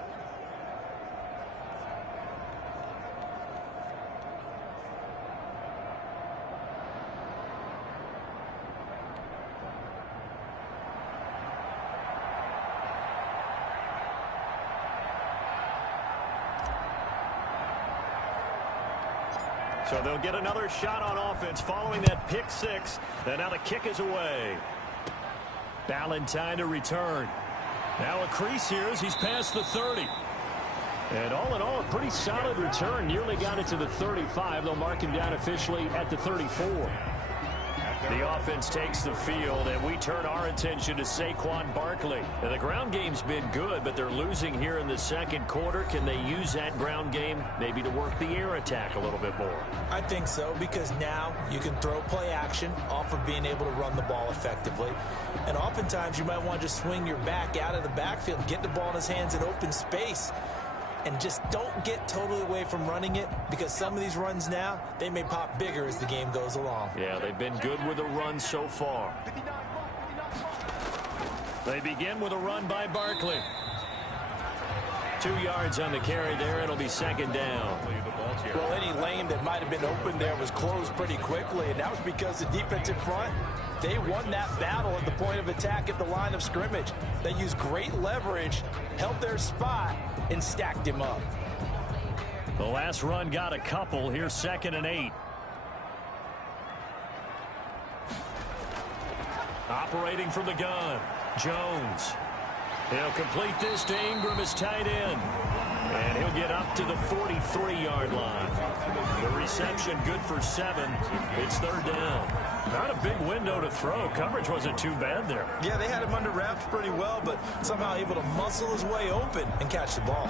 So they'll get another shot on offense following that pick six. And now the kick is away. Ballantyne to return. Now a crease here as he's past the 30. And all in all, a pretty solid return. Nearly got it to the 35. They'll mark him down officially at the 34. The offense takes the field, and we turn our attention to Saquon Barkley. And the ground game's been good, but they're losing here in the second quarter. Can they use that ground game maybe to work the air attack a little bit more? I think so, because now you can throw play action off of being able to run the ball effectively. And oftentimes you might want to just swing your back out of the backfield, get the ball in his hands in open space. And just don't get totally away from running it, because some of these runs now, they may pop bigger as the game goes along. Yeah, they've been good with a run so far. They begin with a run by Barkley. 2 yards on the carry there. It'll be second down. Well, any lane that might have been open there was closed pretty quickly, and that was because the defensive front, they won that battle at the point of attack at the line of scrimmage. They used great leverage, held their spot, and stacked him up. The last run got a couple. Here's 2nd and 8. Operating from the gun, Jones. He'll complete this to Ingram as tight end. And he'll get up to the 43-yard line. The reception good for 7. It's 3rd down. Not a big window to throw. Coverage wasn't too bad there. Yeah, they had him under wraps pretty well, but somehow able to muscle his way open and catch the ball.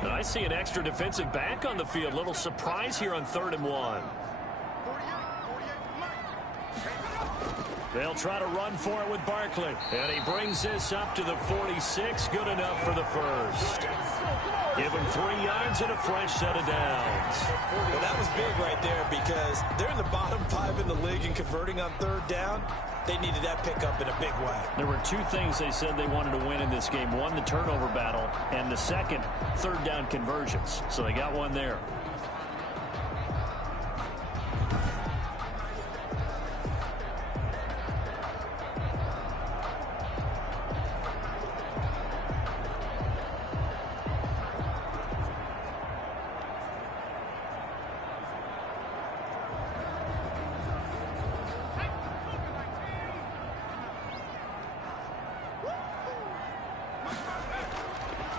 And I see an extra defensive back on the field. Little surprise here on 3rd and 1. They'll try to run for it with Barkley. And he brings this up to the 46. Good enough for the first. Give him 3 yards and a fresh set of downs. Well, that was big right there, because they're in the bottom 5 in the league in converting on 3rd down. They needed that pickup in a big way. There were 2 things they said they wanted to win in this game. One, the turnover battle, and the second, 3rd down conversions. So they got one there.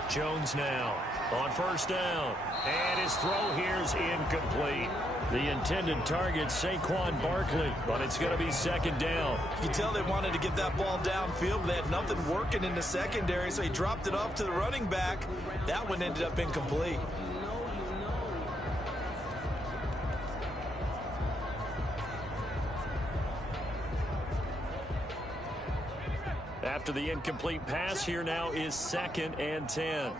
Jones now on 1st down. And his throw here's incomplete. The intended target, Saquon Barkley, but it's going to be 2nd down. You can tell they wanted to get that ball downfield, but they had nothing working in the secondary, so he dropped it off to the running back. That one ended up incomplete. After the incomplete pass, here now is 2nd and 10.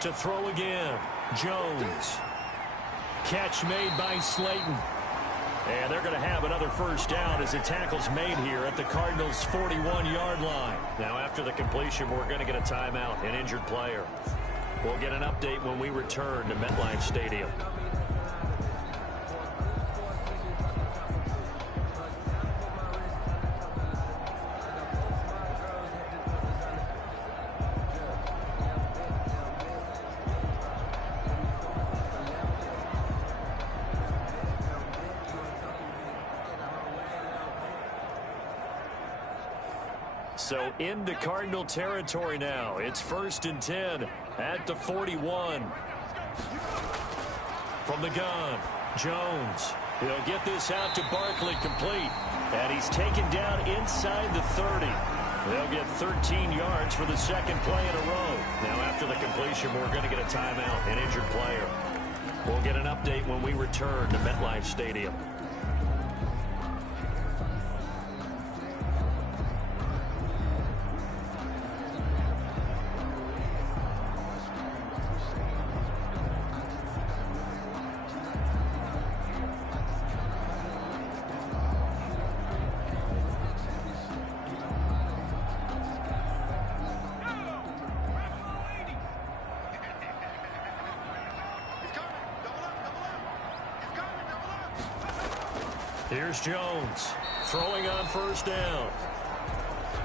To throw again, Jones. Catch made by Slayton. And they're going to have another 1st down as the tackle's made here at the Cardinals' 41-yard line. Now, after the completion, we're going to get a timeout, an injured player. We'll get an update when we return to MetLife Stadium. So into Cardinal territory now. It's 1st and 10 at the 41. From the gun, Jones. He'll get this out to Barkley, complete. And he's taken down inside the 30. They'll get 13 yards for the 2nd play in a row. Now after the completion, we're going to get a timeout, an injured player. We'll get an update when we return to MetLife Stadium. Here's Jones throwing on 1st down.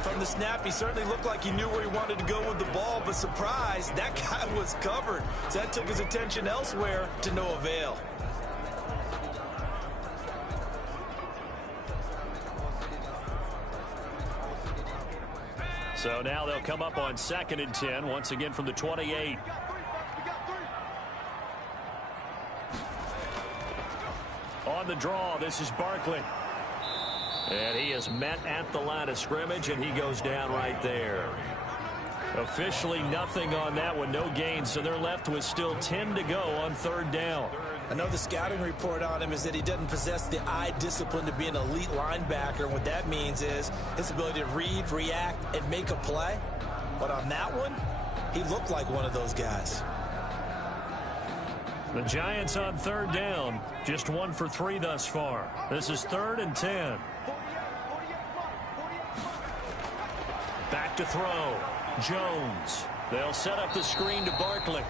From the snap, he certainly looked like he knew where he wanted to go with the ball, but surprise, that guy was covered. So that took his attention elsewhere to no avail. So now they'll come up on 2nd and 10, once again from the 28. On the draw, this is Barkley. And he is met at the line of scrimmage, and he goes down right there. Officially nothing on that one, no gain, so they're left with still 10 to go on 3rd down. I know the scouting report on him is that he doesn't possess the eye discipline to be an elite linebacker. And what that means is his ability to read, react, and make a play. But on that one, he looked like one of those guys. The Giants on 3rd down, just 1 for 3 thus far. This is 3rd and 10. Back to throw. Jones. They'll set up the screen to Barkley.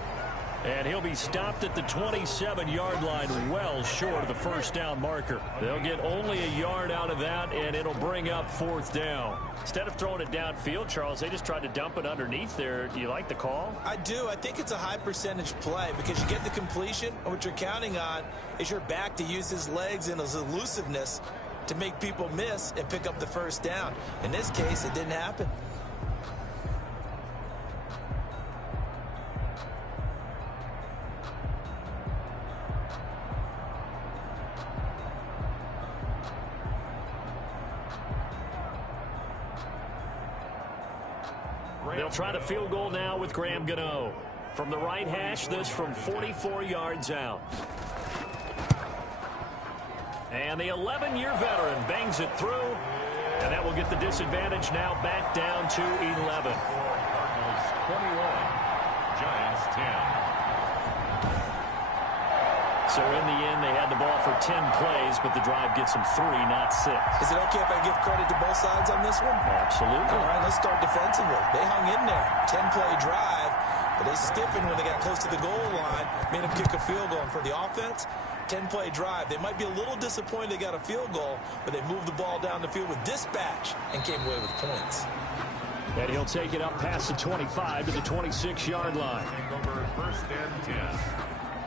And he'll be stopped at the 27-yard line, well short of the 1st down marker. They'll get only a yard out of that, and it'll bring up 4th down. Instead of throwing it downfield, Charles, they just tried to dump it underneath there. Do you like the call? I do. I think it's a high percentage play because you get the completion, and what you're counting on is your back to use his legs and his elusiveness to make people miss and pick up the 1st down. In this case, it didn't happen. They'll try the field goal now with Graham Gano. From the right hash, this from 44 yards out. And the 11-year veteran bangs it through. And that will get the disadvantage now back down to 11. Cardinals 21, Giants 10. So in the end, they had the ball for 10 plays, but the drive gets them 3, not 6. Is it okay if I give credit to both sides on this one? Absolutely. All right, let's start defensively. They hung in there. 10-play drive, but they stiffened when they got close to the goal line, made them kick a field goal. And for the offense, 10-play drive. They might be a little disappointed they got a field goal, but they moved the ball down the field with dispatch and came away with points. And he'll take it up past the 25 to the 26-yard line. Over 1st and 10.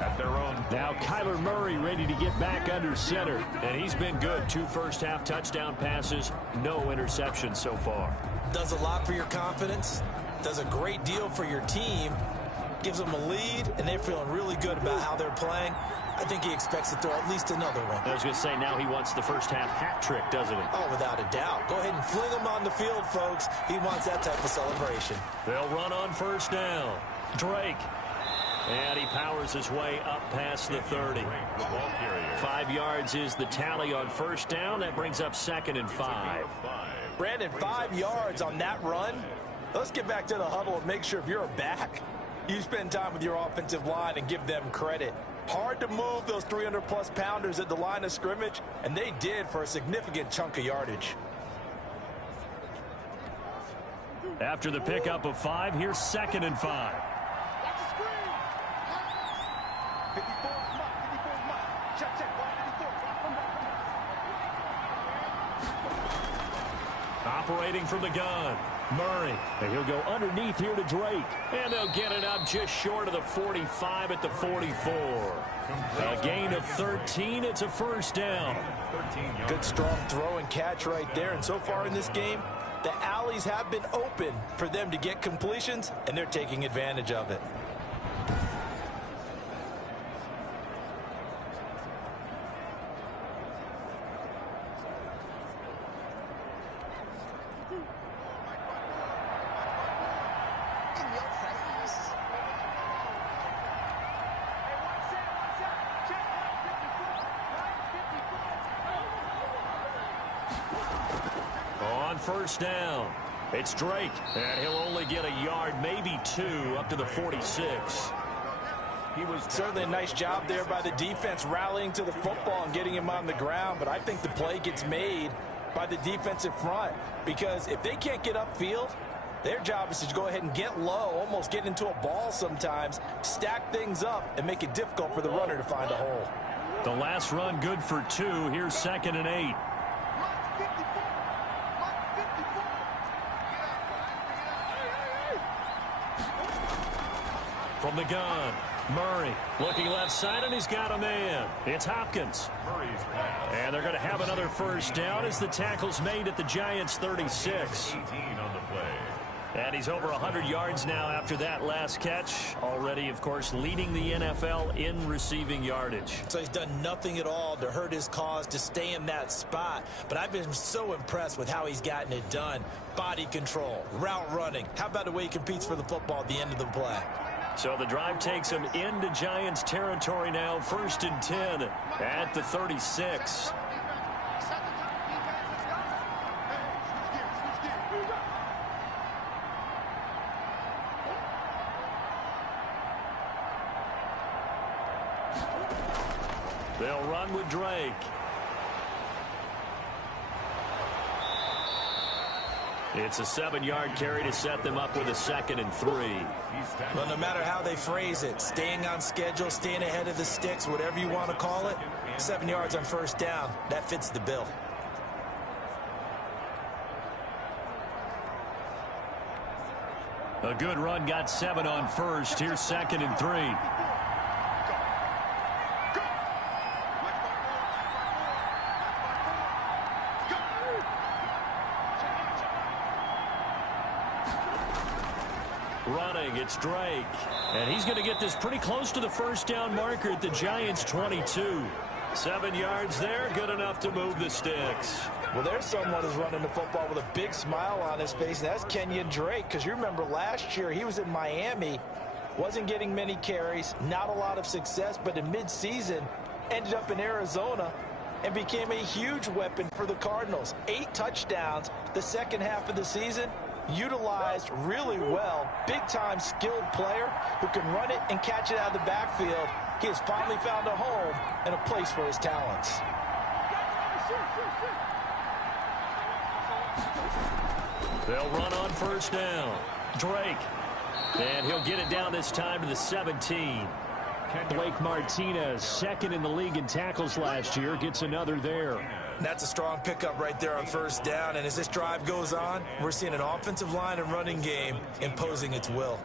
At their own. Now Kyler Murray ready to get back under center. And he's been good. 2 first-half touchdown passes, no interceptions so far. Does a lot for your confidence. Does a great deal for your team. Gives them a lead, and they're feeling really good about how they're playing. I think he expects to throw at least another one. I was going to say, now he wants the first-half hat trick, doesn't he? Oh, without a doubt. Go ahead and fling him on the field, folks. He wants that type of celebration. They'll run on 1st down. Drake. And he powers his way up past the 30. 5 yards is the tally on 1st down. That brings up 2nd and 5. Brandon, 5 yards on that run. Let's get back to the huddle and make sure if you're a back, you spend time with your offensive line and give them credit. Hard to move those 300-plus pounders at the line of scrimmage, and they did for a significant chunk of yardage. After the pickup of 5, here's 2nd and 5. Operating from the gun, Murray. And he'll go underneath here to Drake. And they'll get it up just short of the 45 at the 44. A gain of 13. It's a 1st down. Good strong throw and catch right there. And so far in this game, the alleys have been open for them to get completions, and they're taking advantage of it. On 1st down, it's Drake, and he'll only get a yard, maybe 2, up to the 46. He was certainly a nice job there by the defense rallying to the football and getting him on the ground, but I think the play gets made by the defensive front because if they can't get upfield, their job is to go ahead and get low, almost get into a ball sometimes, stack things up, and make it difficult for the runner to find a hole. The last run good for 2. Here's 2nd and 8. From the gun, Murray looking left side, and he's got a man. It's Hopkins. And they're going to have another first down as the tackle's made at the Giants' 36. And he's over 100 yards now after that last catch. Already, of course, leading the NFL in receiving yardage. So he's done nothing at all to hurt his cause to stay in that spot. But I've been so impressed with how he's gotten it done. Body control, route running. How about the way he competes for the football at the end of the play? So the drive takes him into Giants territory now. 1st and 10 at the 36. They'll run with Drake. It's a 7-yard carry to set them up with a 2nd and 3. Well, no matter how they phrase it, staying on schedule, staying ahead of the sticks, whatever you want to call it, 7 yards on first down, that fits the bill. A good run got 7 on first. Here's 2nd and 3. Running, it's Drake. And he's going to get this pretty close to the first down marker at the Giants' 22. 7 yards there, good enough to move the sticks. Well, there's someone who's running the football with a big smile on his face, and that's Kenyon Drake, because you remember last year he was in Miami, wasn't getting many carries, not a lot of success, but in midseason ended up in Arizona and became a huge weapon for the Cardinals. 8 touchdowns the second half of the season. Utilized really well. Big-time skilled player who can run it and catch it out of the backfield. He has finally found a home and a place for his talents. They'll run on first down. Drake. And he'll get it down this time to the 17. Blake Martinez, 2nd in the league in tackles last year, gets another there. That's a strong pickup right there on first down. And as this drive goes on, we're seeing an offensive line and running game imposing its will.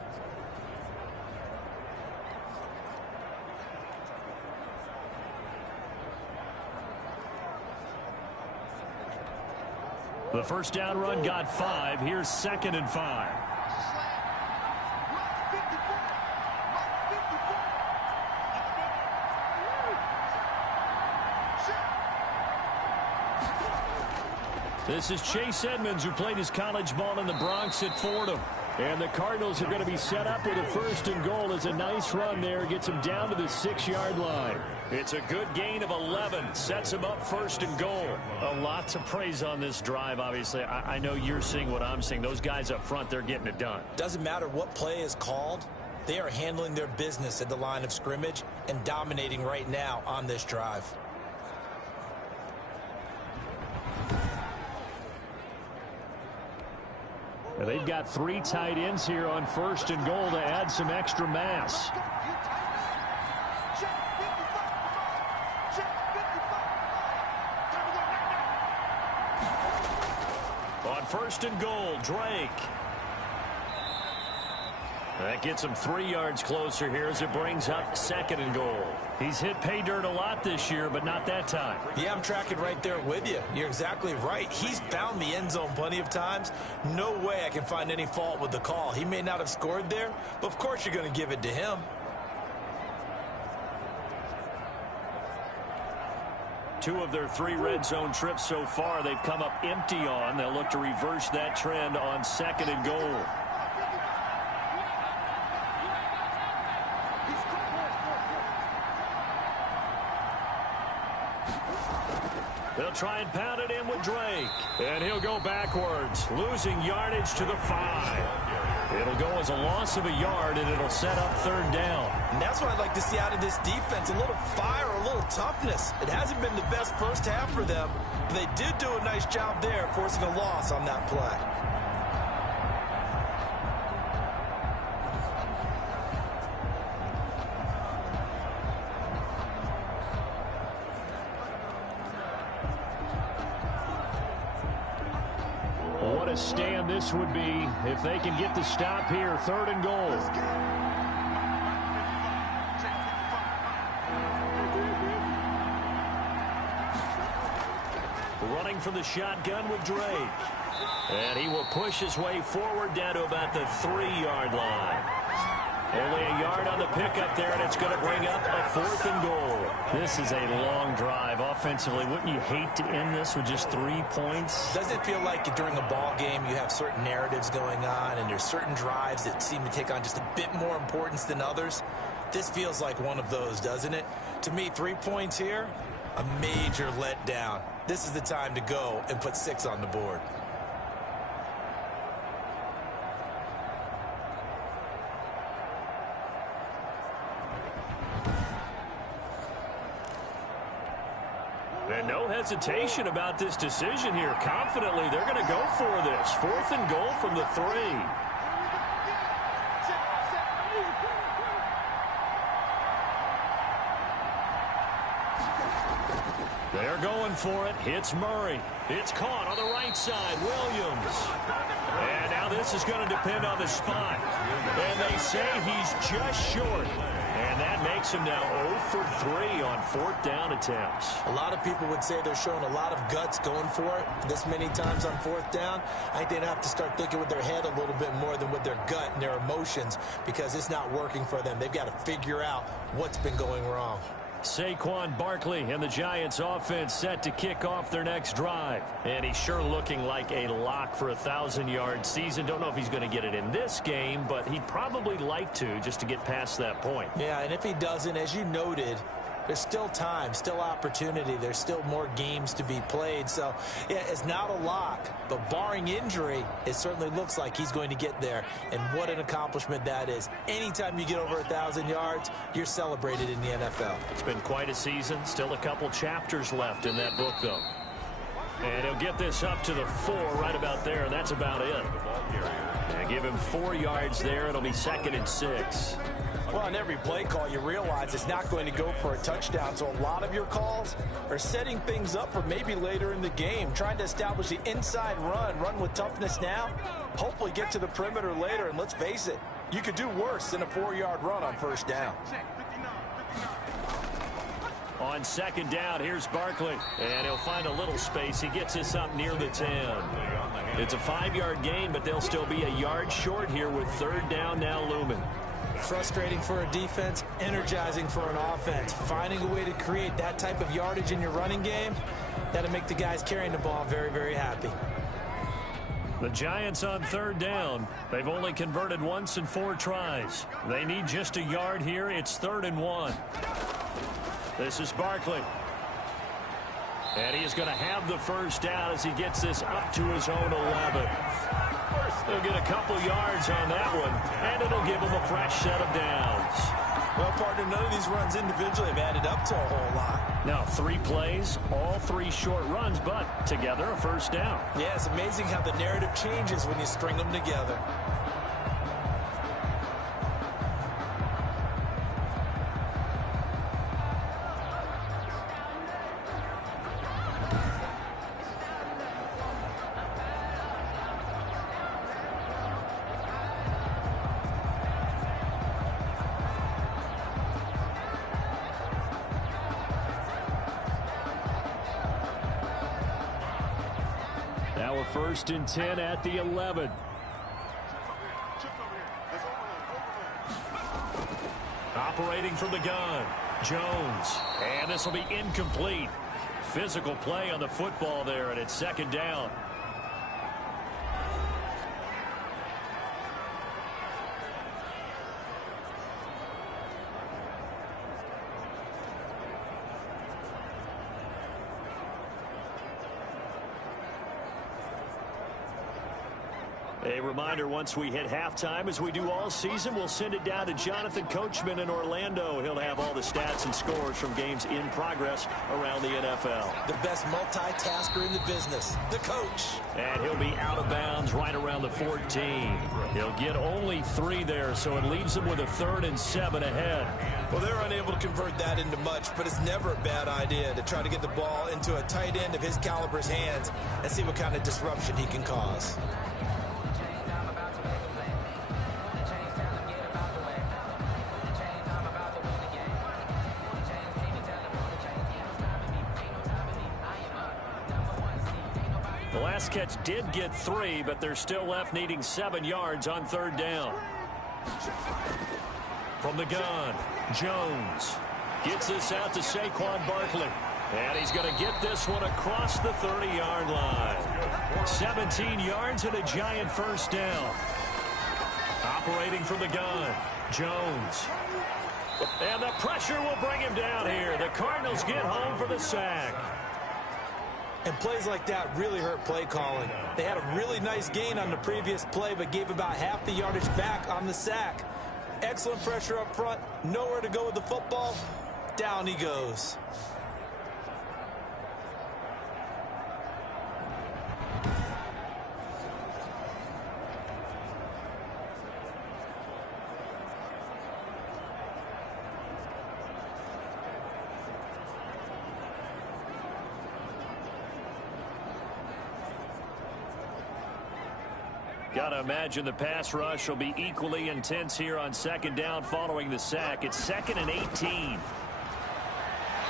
The first down run got 5. Here's 2nd and 5. This is Chase Edmonds, who played his college ball in the Bronx at Fordham. And the Cardinals are going to be set up with a 1st and goal. As a nice run there gets him down to the 6-yard line. It's a good gain of 11. Sets him up 1st and goal. A lot to praise on this drive, obviously. I know you're seeing what I'm seeing. Those guys up front, they're getting it done. Doesn't matter what play is called. They are handling their business at the line of scrimmage and dominating right now on this drive. They've got 3 tight ends here on 1st and goal to add some extra mass. On 1st and goal, Drake. That gets him 3 yards closer here as it brings up 2nd and goal. He's hit pay dirt a lot this year, but not that time. Yeah, I'm tracking right there with you. You're exactly right. He's found the end zone plenty of times. No way I can find any fault with the call. He may not have scored there, but of course you're going to give it to him. Two of their 3 red zone trips so far, they've come up empty on. They'll look to reverse that trend on 2nd and goal. They'll try and pound it in with Drake. And he'll go backwards, losing yardage to the 5. It'll go as a loss of a yard, and it'll set up 3rd down. And that's what I'd like to see out of this defense, a little fire, a little toughness. It hasn't been the best first half for them, but they did do a nice job there, forcing a loss on that play. What a stand this would be if they can get the stop here. 3rd and goal. Running from the shotgun with Drake. And he will push his way forward down to about the 3-yard line. Only a yard on the pickup there, and it's going to bring up a 4th and goal. This is a long drive offensively. Wouldn't you hate to end this with just 3 points? Doesn't it feel like during a ball game you have certain narratives going on and there's certain drives that seem to take on just a bit more importance than others? This feels like one of those, doesn't it? To me, 3 points here, a major letdown. This is the time to go and put 6 on the board. And no hesitation about this decision here. Confidently, they're going to go for this. 4th and goal from the 3. They're going for it. It's Murray. It's caught on the right side. Williams. And now this is going to depend on the spot. And they say he's just short. And that makes him now 0 for 3 on 4th down attempts. A lot of people would say they're showing a lot of guts going for it this many times on 4th down. I think they'd have to start thinking with their head a little bit more than with their gut and their emotions because it's not working for them. They've got to figure out what's been going wrong. Saquon Barkley and the Giants offense set to kick off their next drive. And he's sure looking like a lock for a 1,000-yard season. Don't know if he's going to get it in this game, but he'd probably like to just to get past that point. Yeah, and if he doesn't, as you noted, there's still time, still opportunity. There's still more games to be played. So, yeah, it's not a lock, but barring injury, it certainly looks like he's going to get there. And what an accomplishment that is. Anytime you get over 1,000 yards, you're celebrated in the NFL. It's been quite a season. Still a couple chapters left in that book, though. And he'll get this up to the 4 right about there, and that's about it. And give him 4 yards there. It'll be 2nd and 6. Well, on every play call, you realize it's not going to go for a touchdown. So a lot of your calls are setting things up for maybe later in the game, trying to establish the inside run with toughness now, hopefully get to the perimeter later. And let's face it, you could do worse than a 4-yard run on 1st down. On 2nd down, here's Barkley. And he'll find a little space. He gets this up near the 10. It's a 5-yard gain, but they'll still be a yard short here with 3rd down now looming. Frustrating for a defense, energizing for an offense. Finding a way to create that type of yardage in your running game, that'll make the guys carrying the ball very, very happy. The Giants on 3rd down. They've only converted once in 4 tries. They need just a yard here. It's 3rd and 1. This is Barkley. And he is going to have the 1st down as he gets this up to his own 11. He'll get a couple yards on that one, and it'll give him a fresh set of downs. Well, partner, none of these runs individually have added up to a whole lot. Now, 3 plays, all 3 short runs, but together a 1st down. Yeah, it's amazing how the narrative changes when you string them together. Now a 1st and 10 at the 11. Operating from the gun, Jones. And this will be incomplete. Physical play on the football there, and it's 2nd down. A reminder, once we hit halftime, as we do all season, we'll send it down to Jonathan Coachman in Orlando. He'll have all the stats and scores from games in progress around the NFL. The best multitasker in the business, the coach. And he'll be out of bounds right around the 14. He'll get only 3 there, so it leaves him with a 3rd and 7 ahead. Well, they're unable to convert that into much, but it's never a bad idea to try to get the ball into a tight end of his caliber's hands and see what kind of disruption he can cause. Last catch did get 3, but they're still left needing 7 yards on 3rd down. From the gun, Jones gets this out to Saquon Barkley. And he's going to get this one across the 30-yard line. 17 yards and a Giant first down. Operating from the gun, Jones. And the pressure will bring him down here. The Cardinals get home for the sack. And plays like that really hurt play calling. They had a really nice gain on the previous play, but gave about half the yardage back on the sack. Excellent pressure up front. Nowhere to go with the football. Down he goes. Got to imagine the pass rush will be equally intense here on 2nd down following the sack. It's 2nd and 18.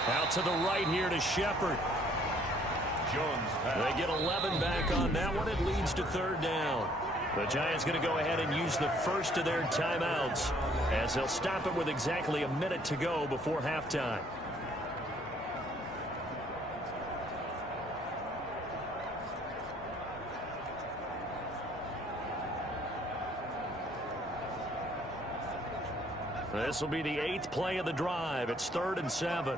Out to the right here to Shepard. They get 11 back on that one. It leads to 3rd down. The Giants going to go ahead and use the first of their timeouts as they'll stop it with exactly a minute to go before halftime. This will be the 8th play of the drive. It's 3rd and 7.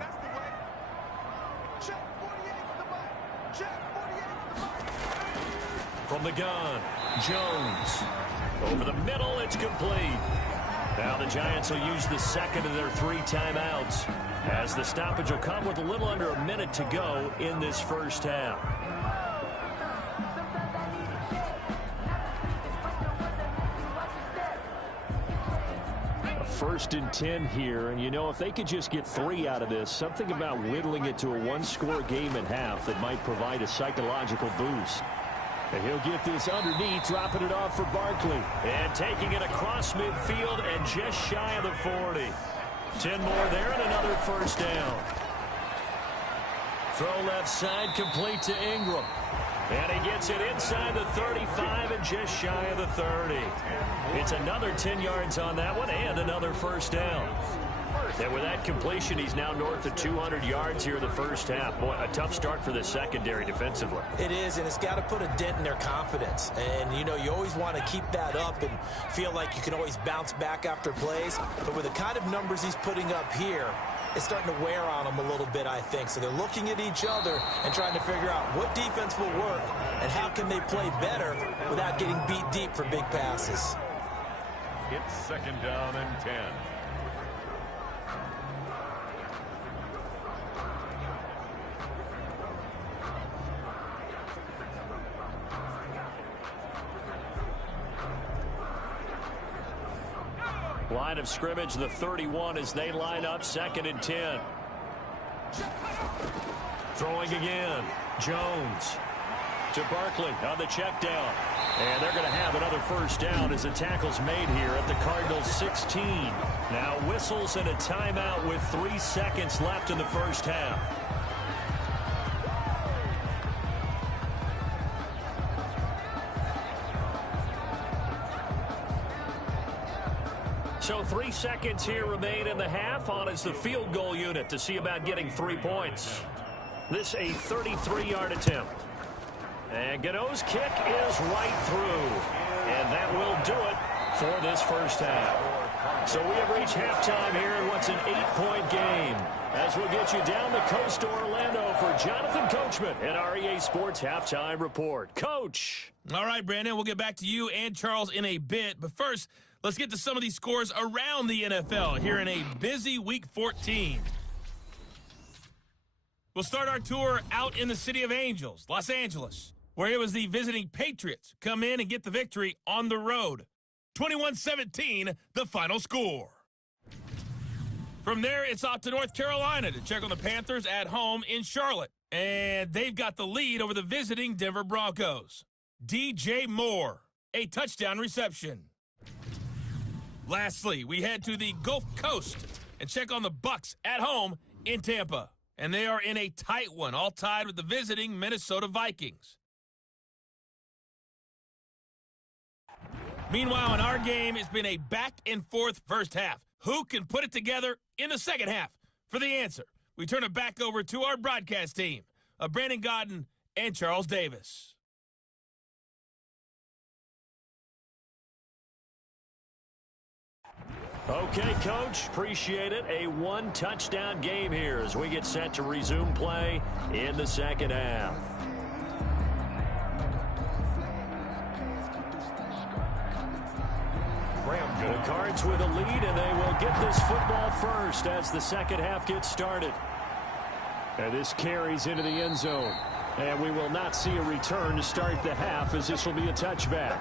From the gun, Jones. Over the middle, it's complete. Now the Giants will use the second of their 3 timeouts as the stoppage will come with a little under a minute to go in this first half. 1st and 10 here, and you know, if they could just get 3 out of this, something about whittling it to a 1-score game at half that might provide a psychological boost. And he'll get this underneath, dropping it off for Barkley. And taking it across midfield and just shy of the 40. 10 more there and another first down. Throw left side, complete to Ingram. And he gets it inside the 35 and just shy of the 30. It's another 10 yards on that one and another first down. And with that completion, he's now north of 200 yards here in the first half. Boy, a tough start for the secondary defensively. It is, and it's got to put a dent in their confidence. And, you know, you always want to keep that up and feel like you can always bounce back after plays. But with the kind of numbers he's putting up here, it's starting to wear on them a little bit, I think. So they're looking at each other and trying to figure out what defense will work and how can they play better without getting beat deep for big passes. It's 2nd down and 10. Line of scrimmage, the 31 as they line up, 2nd and 10. Throwing again, Jones to Barkley on the check down. And they're going to have another first down as the tackle's made here at the Cardinals 16. Now whistles and a timeout with 3 seconds left in the first half. So 3 seconds here remain in the half. On is the field goal unit to see about getting 3 points. This a 33-yard attempt. And Gano's kick is right through. And that will do it for this first half. So we have reached halftime here in what's an 8-point game. As we'll get you down the coast to Orlando for Jonathan Coachman at our EA Sports Halftime Report. Coach. All right, Brandon, we'll get back to you and Charles in a bit. But first, let's get to some of these scores around the NFL here in a busy Week 14. We'll start our tour out in the City of Angels, Los Angeles, where it was the visiting Patriots come in and get the victory on the road. 21-17, the final score. From there, it's off to North Carolina to check on the Panthers at home in Charlotte. And they've got the lead over the visiting Denver Broncos. DJ Moore, a touchdown reception. Lastly, we head to the Gulf Coast and check on the Bucs at home in Tampa. And they are in a tight one, all tied with the visiting Minnesota Vikings. Meanwhile, in our game, it's been a back-and-forth first half. Who can put it together in the second half? For the answer, we turn it back over to our broadcast team of Brandon Godden and Charles Davis. Okay, Coach, appreciate it. A one-touchdown game here as we get set to resume play in the second half. The Cards with a lead, and they will get this football first as the second half gets started. And this carries into the end zone. And we will not see a return to start the half as this will be a touchback.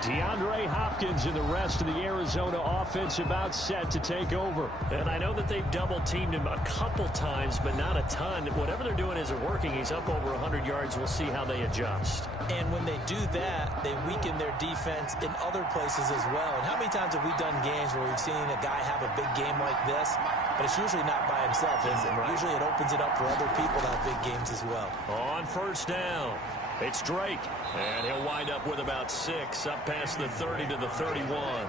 DeAndre Hopkins and the rest of the Arizona offense about set to take over. And I know that they've double-teamed him a couple times, but not a ton. Whatever they're doing isn't working. He's up over 100 yards. We'll see how they adjust. And when they do that, they weaken their defense in other places as well. And how many times have we done games where we've seen a guy have a big game like this, but it's usually not by himself, is it? Right. Usually it opens it up for other people to have big games as well. On first down, it's Drake, and he'll wind up with about 6 up past the 30 to the 31.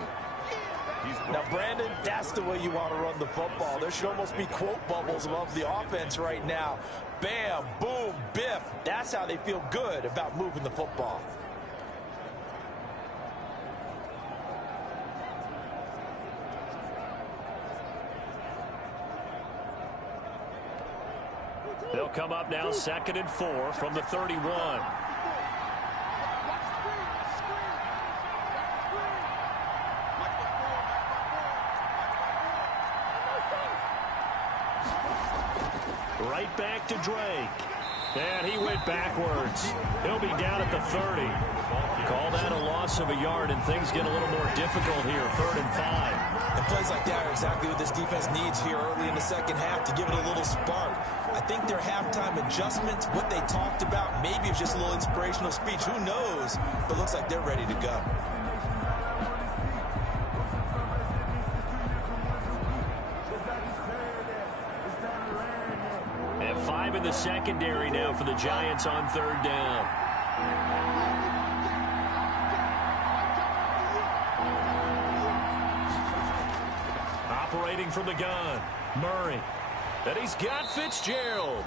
Now, Brandon, that's the way you want to run the football. There should almost be quote bubbles above the offense right now. Bam, boom, biff. That's how they feel good about moving the football. They'll come up now 2nd and 4 from the 31. Right back to Drake. And he went backwards. He'll be down at the 30. Call that a loss of a yard, and things get a little more difficult here. 3rd and 5. And plays like that are exactly what this defense needs here early in the second half to give it a little spark. I think their halftime adjustments, what they talked about, maybe it's just a little inspirational speech. Who knows? But looks like they're ready to go. And 5 in the secondary now for the Giants on 3rd down. Operating from the gun, Murray. And he's got Fitzgerald.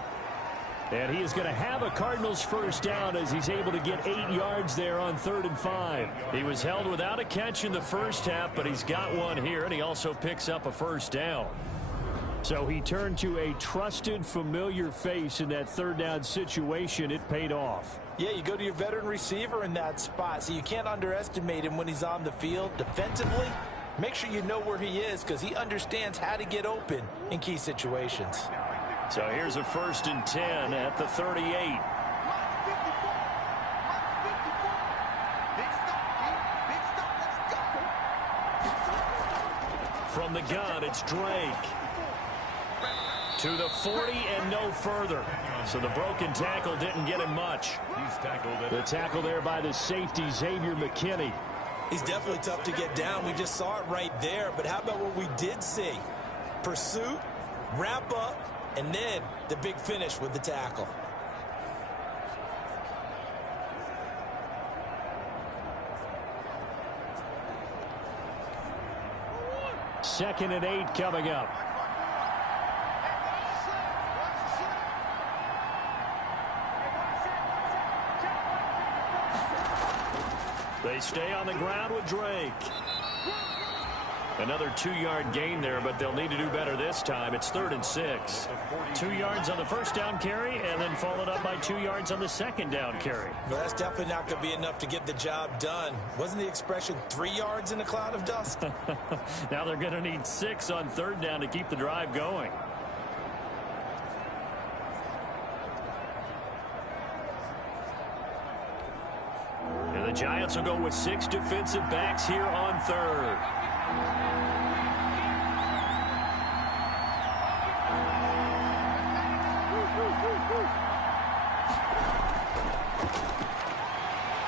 And he is going to have a Cardinals first down as he's able to get 8 yards there on 3rd and 5. He was held without a catch in the first half, but he's got one here, and he also picks up a first down. So he turned to a trusted, familiar face in that 3rd down situation. It paid off. Yeah, you go to your veteran receiver in that spot, so you can't underestimate him when he's on the field. Defensively, make sure you know where he is because he understands how to get open in key situations. So here's a 1st and 10 at the 38. From the gun, it's Drake. To the 40 and no further. So the broken tackle didn't get him much. The tackle there by the safety, Xavier McKinney. He's definitely tough to get down. We just saw it right there. But how about what we did see? Pursuit, wrap up, and then the big finish with the tackle. Second and 8 coming up. They stay on the ground with Drake. Another 2-yard gain there, but they'll need to do better this time. It's 3rd and 6. 2 yards on the first down carry, and then followed up by 2 yards on the second down carry. Well, that's definitely not going to be enough to get the job done. Wasn't the expression 3 yards in a cloud of dust? Now they're going to need 6 on 3rd down to keep the drive going. And the Giants will go with 6 defensive backs here on 3rd.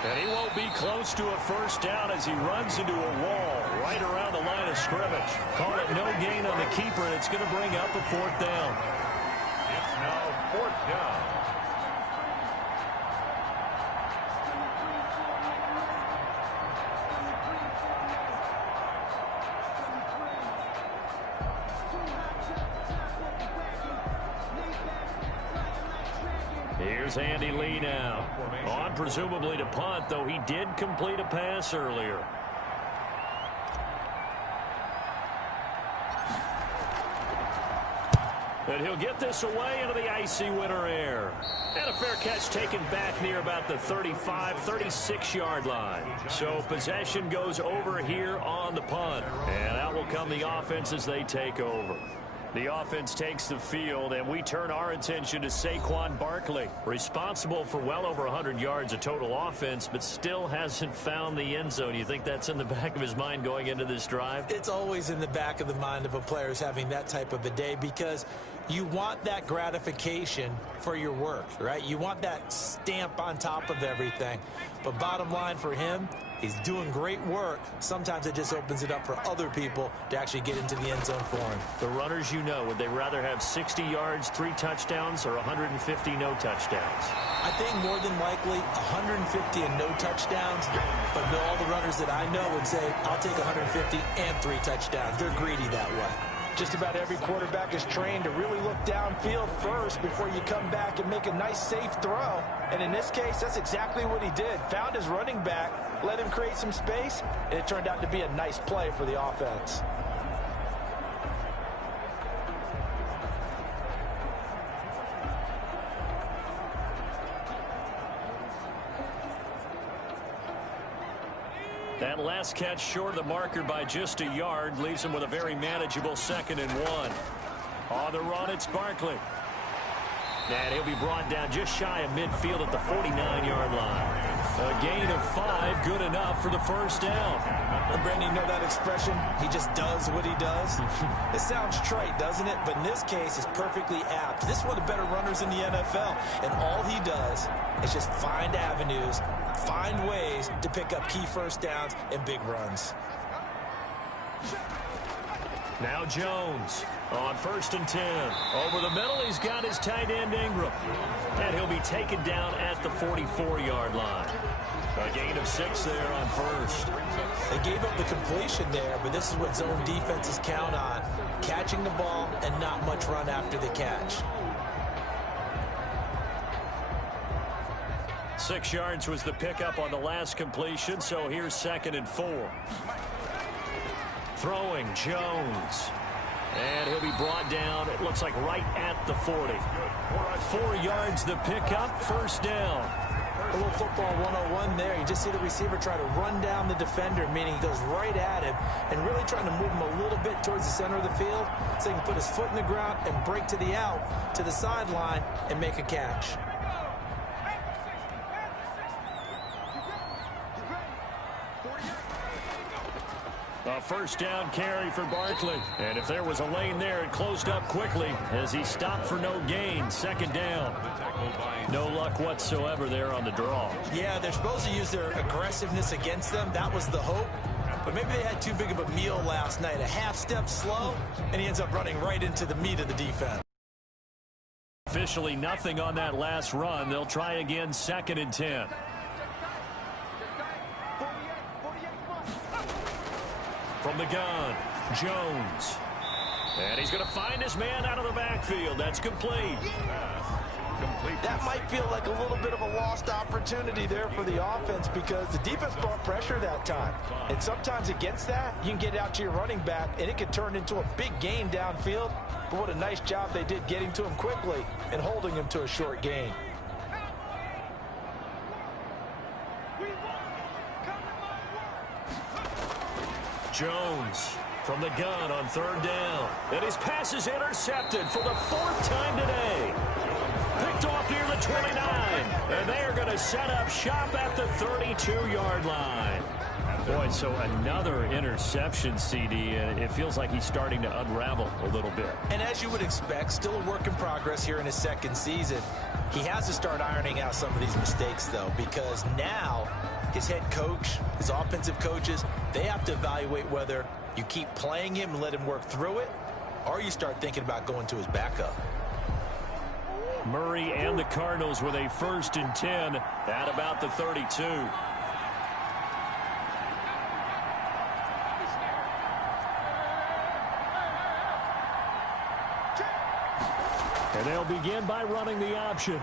And he won't be close to a first down as he runs into a wall right around the line of scrimmage. Call it no gain on the keeper, and it's going to bring up a 4th down. It's now 4th down. Here's Andy Lee now. On presumably to punt, though he did complete a pass earlier. And he'll get this away into the icy winter air. And a fair catch taken back near about the 35, 36-yard line. So possession goes over here on the punt. And out will come the offense as they take over. The offense takes the field, and we turn our attention to Saquon Barkley, responsible for well over 100 yards of total offense, but still hasn't found the end zone. You think that's in the back of his mind going into this drive? It's always in the back of the mind of a player who's having that type of a day, because you want that gratification for your work, right? You want that stamp on top of everything. But bottom line for him, he's doing great work. Sometimes it just opens it up for other people to actually get into the end zone for him. The runners, you know, would they rather have 60 yards, 3 touchdowns, or 150 no touchdowns? I think more than likely 150 and no touchdowns, but all the runners that I know would say, I'll take 150 and 3 touchdowns. They're greedy that way. Just about every quarterback is trained to really look downfield first before you come back and make a nice, safe throw. And in this case, that's exactly what he did. Found his running back, let him create some space, and it turned out to be a nice play for the offense. That last catch short of the marker by just a yard leaves him with a very manageable 2nd and 1. On the run, it's Barkley. And he'll be brought down just shy of midfield at the 49-yard line. A gain of 5, good enough for the first down. And Brandon, you know that expression? He just does what he does. It sounds trite, doesn't it? But in this case, it's perfectly apt. This is one of the better runners in the NFL. And all he does is just find avenues, find ways to pick up key first downs and big runs. Now Jones on 1st and 10. Over the middle, he's got his tight end Ingram. And he'll be taken down at the 44-yard line. A gain of 6 there on 1st. They gave up the completion there, but this is what zone defenses count on. Catching the ball and not much run after the catch. 6 yards was the pickup on the last completion, so here's 2nd and 4. Throwing Jones. And he'll be brought down, it looks like right at the 40. 4 yards the pickup, first down. A little football 101 there. You just see the receiver try to run down the defender, meaning he goes right at him and really trying to move him a little bit towards the center of the field so he can put his foot in the ground and break to the out, to the sideline, and make a catch. A first down carry for Barkley. And if there was a lane there, it closed up quickly as he stopped for no gain. 2nd down. No luck whatsoever there on the draw. Yeah, they're supposed to use their aggressiveness against them. That was the hope. But maybe they had too big of a meal last night. A half step slow, and he ends up running right into the meat of the defense. Officially nothing on that last run. They'll try again, 2nd and 10. From the gun, Jones. And he's going to find his man out of the backfield. That's complete. That might feel like a little bit of a lost opportunity there for the offense because the defense brought pressure that time. And sometimes against that, you can get out to your running back, and it can turn into a big gain downfield. But what a nice job they did getting to him quickly and holding him to a short gain. Jones from the gun on 3rd down. And his pass is intercepted for the 4th time today. Picked off near the 29. And they are going to set up shop at the 32-yard line. Boy, so another interception, CD, and it feels like he's starting to unravel a little bit. And as you would expect, still a work in progress here in his 2nd season. He has to start ironing out some of these mistakes, though, because now his head coach, his offensive coaches, they have to evaluate whether you keep playing him and let him work through it, or you start thinking about going to his backup. Murray and the Cardinals with a 1st and 10 at about the 32. And they'll begin by running the option.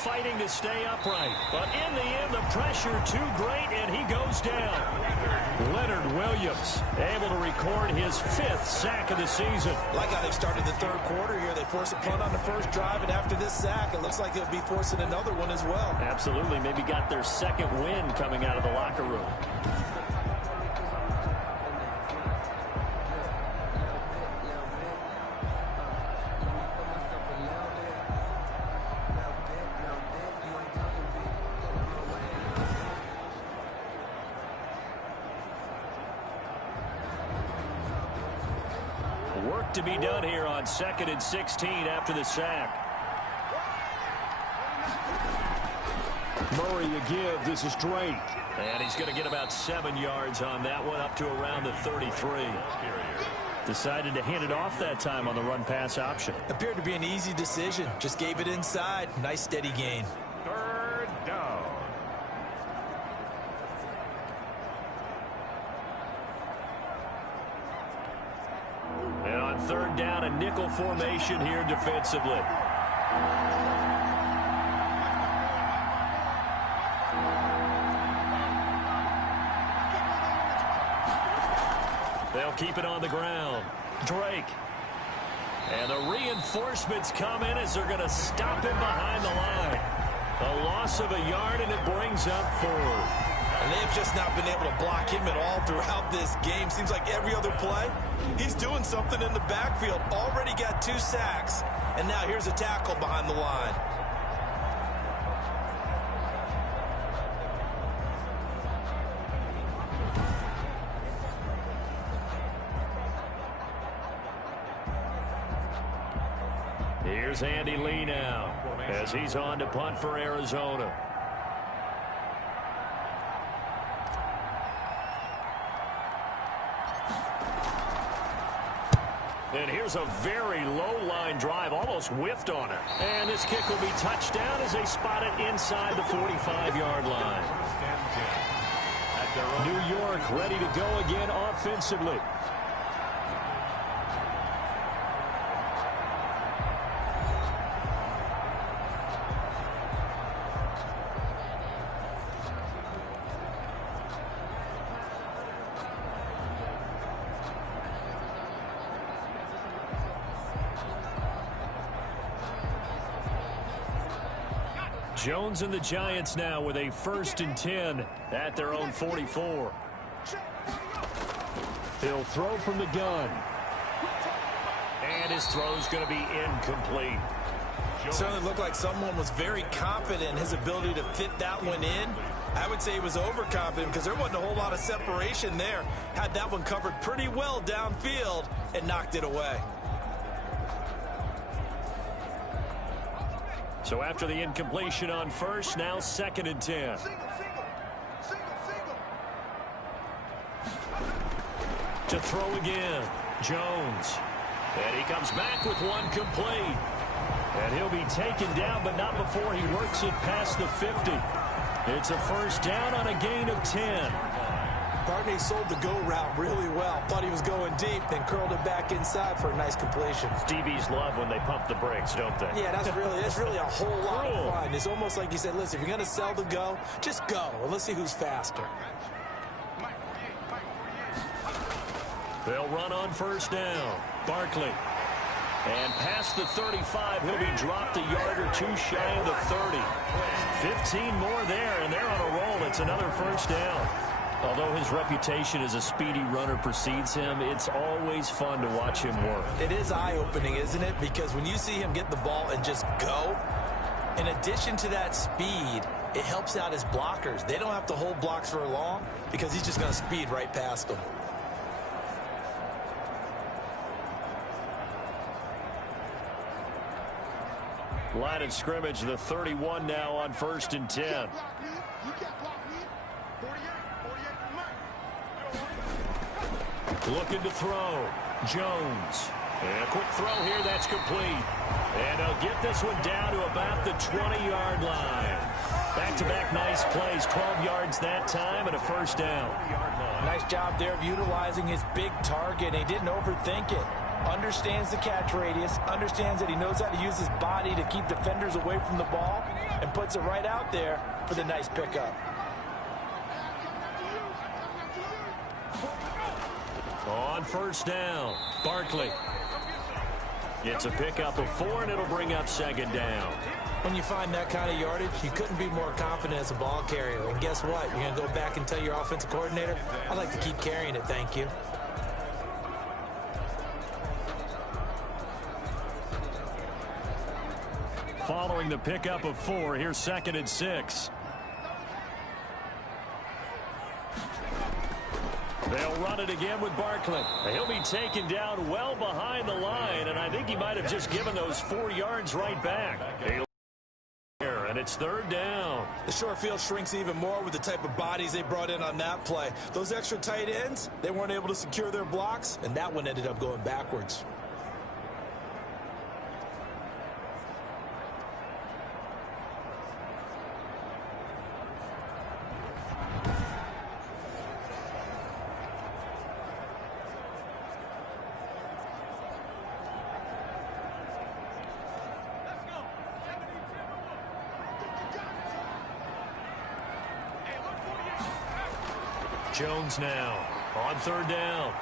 fighting to stay upright. But in the end, the pressure too great, and he goes down. Leonard Williams able to record his 5th sack of the season. Like how they started the third quarter here. They forced a punt on the first drive, and after this sack, it looks like they'll be forcing another one as well. Absolutely. Maybe got their 2nd win coming out of the locker room. Work to be done here on 2nd and 16 after the sack. Murray a give. This is Drake. And he's going to get about 7 yards on that one, up to around the 33. Decided to hand it off that time on the run-pass option. Appeared to be an easy decision. Just gave it inside. Nice steady gain. 3rd down. And on 3rd down, a nickel formation here defensively. They'll keep it on the ground. Drake. And the reinforcements come in as they're going to stop him behind the line. A loss of a yard, and it brings up 4th. And they've just not been able to block him at all throughout this game. Seems like every other play, he's doing something in the backfield. Already got 2 sacks, and now here's a tackle behind the line. Here's Andy Lee now as he's on to punt for Arizona. And here's a very low-line drive, almost whiffed on it. And this kick will be touchdown as they spot it inside the 45-yard line. New York ready to go again offensively. Jones and the Giants now with a 1st and 10 at their own 44. He'll throw from the gun. And his throw's going to be incomplete. Certainly looked like someone was very confident in his ability to fit that one in. I would say he was overconfident because there wasn't a whole lot of separation there. Had that one covered pretty well downfield and knocked it away. So after the incompletion on 1st, now 2nd and 10. To throw again, Jones. And he comes back with one complete. And he'll be taken down, but not before he works it past the 50. It's a 1st down on a gain of 10. Barney sold the go route really well. Thought he was going deep, then curled it back inside for a nice completion. DBs love when they pump the brakes, don't they? Yeah, that's really a whole lot of fun. It's almost like you said, listen, if you're going to sell the go, just go, and let's see who's faster. They'll run on 1st down. Barkley. And past the 35, he'll be dropped a yard or 2 shy of the 30. 15 more there, and they're on a roll. It's another 1st down. Although his reputation as a speedy runner precedes him, it's always fun to watch him work. It is eye-opening, isn't it? Because when you see him get the ball and just go, in addition to that speed, it helps out his blockers. They don't have to hold blocks for long because he's just going to speed right past them. Line of scrimmage, the 31 now on 1st and 10. Looking to throw. Jones. And a quick throw here, that's complete. And they'll get this one down to about the 20-yard line. Back-to-back nice plays, 12 yards that time and a 1st down. Nice job there of utilizing his big target. He didn't overthink it. Understands the catch radius, understands that he knows how to use his body to keep defenders away from the ball, and puts it right out there for the nice pickup. On first down, Barkley. It's a pickup of 4, and it'll bring up second down. When you find that kind of yardage, you couldn't be more confident as a ball carrier. And guess what? You're going to go back and tell your offensive coordinator, I'd like to keep carrying it, thank you. Following the pickup of 4, here's 2nd and 6. They'll run it again with Barkley. He'll be taken down well behind the line, and I think he might have just given those 4 yards right back. And it's 3rd down. The short field shrinks even more with the type of bodies they brought in on that play. Those extra tight ends, they weren't able to secure their blocks, and that one ended up going backwards. Jones now on 3rd down.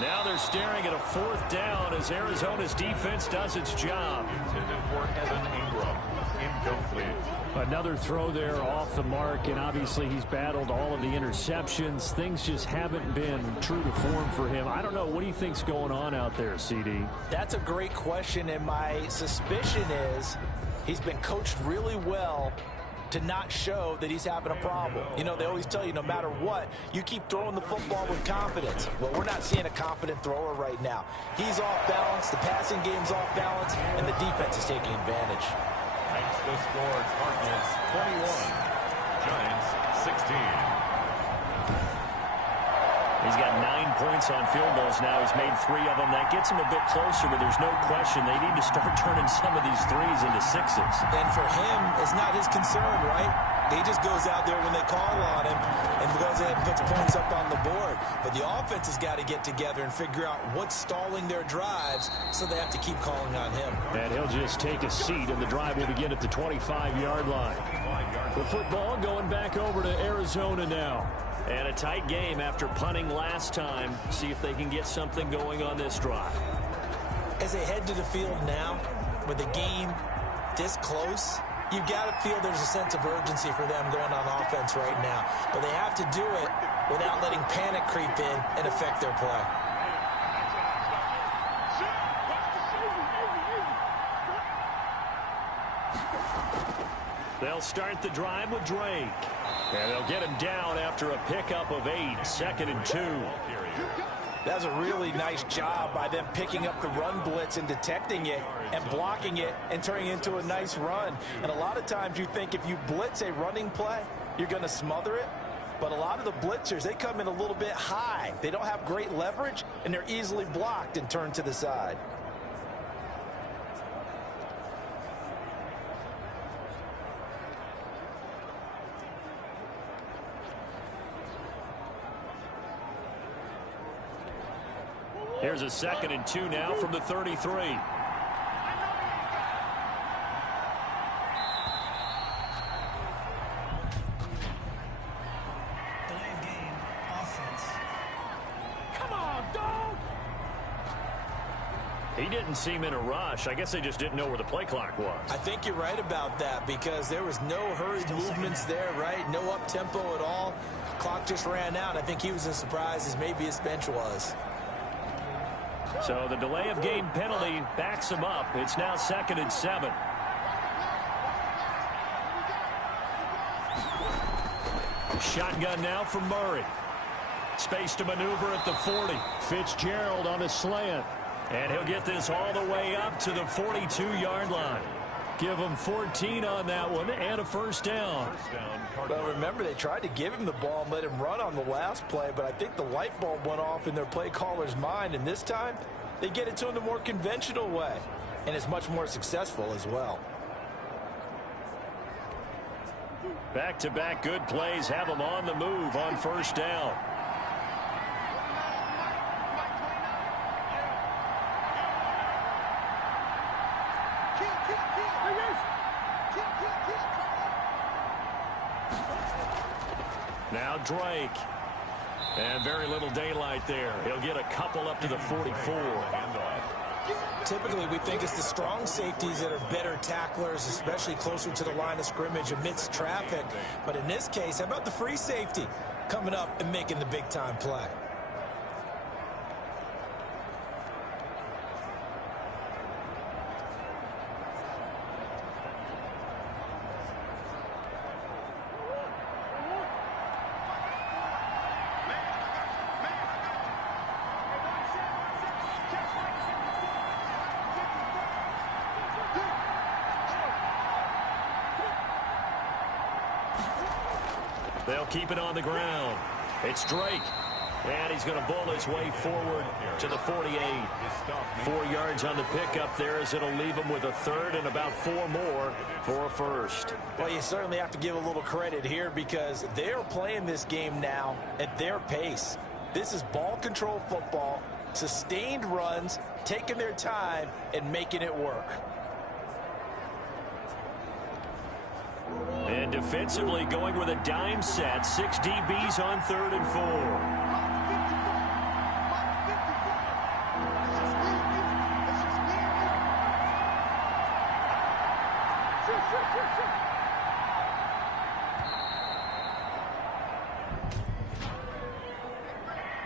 Now they're staring at a 4th down as Arizona's defense does its job. Intended for Evan Ingram. Incomplete. Another throw there off the mark, and obviously he's battled all of the interceptions. Things just haven't been true to form for him. I don't know. What do you think's going on out there, CD? That's a great question, and my suspicion is he's been coached really well to not show that he's having a problem. You know, they always tell you no matter what, you keep throwing the football with confidence. Well, we're not seeing a confident thrower right now. He's off balance, the passing game's off balance, and the defense is taking advantage. Makes the score Cardinals 21, Giants 16. He's got 9 points on field goals now. He's made 3 of them. That gets him a bit closer, but there's no question they need to start turning some of these 3s into 6s. And for him, it's not his concern, right? He just goes out there when they call on him and goes ahead and puts points up on the board. But the offense has got to get together and figure out what's stalling their drives, so they have to keep calling on him. And he'll just take a seat, and the drive will begin at the 25-yard line. The football going back over to Arizona now. And a tight game after punting last time. See if they can get something going on this drive. As they head to the field now, with the game this close, you've got to feel there's a sense of urgency for them going on offense right now. But they have to do it without letting panic creep in and affect their play. They'll start the drive with Drake. And they'll get him down after a pickup of 8, 2nd and 2. That's a really nice job by them picking up the run blitz and detecting it and blocking it and turning it into a nice run. And a lot of times you think if you blitz a running play, you're going to smother it. But a lot of the blitzers, they come in a little bit high. They don't have great leverage, and they're easily blocked and turned to the side. Here's a 2nd and 2 now from the 33. He didn't seem in a rush. I guess they just didn't know where the play clock was. I think you're right about that because there was no hurried movements there, right? No up-tempo at all. Clock just ran out. I think he was as surprised as maybe his bench was. So the delay of game penalty backs him up. It's now 2nd and 7. Shotgun now from Murray. Space to maneuver at the 40. Fitzgerald on a slant. And he'll get this all the way up to the 42-yard line. Give him 14 on that one and a 1st down. Well, remember, they tried to give him the ball and let him run on the last play, but I think the light bulb went off in their play caller's mind, and this time they get it to him the more conventional way, and it's much more successful as well. Back-to-back good plays have him on the move on 1st down. Now Drake. And very little daylight there. He'll get a couple up to the 44. Typically, we think it's the strong safeties that are better tacklers, especially closer to the line of scrimmage amidst traffic. But in this case, how about the free safety coming up and making the big-time play? They'll keep it on the ground. It's Drake. And he's going to bull his way forward to the 48. 4 yards on the pickup there as it'll leave him with a third and about 4 more for a first. Well, you certainly have to give a little credit here because they're playing this game now at their pace. This is ball control football, sustained runs, taking their time and making it work. And defensively going with a dime set. 6 DBs on 3rd and 4.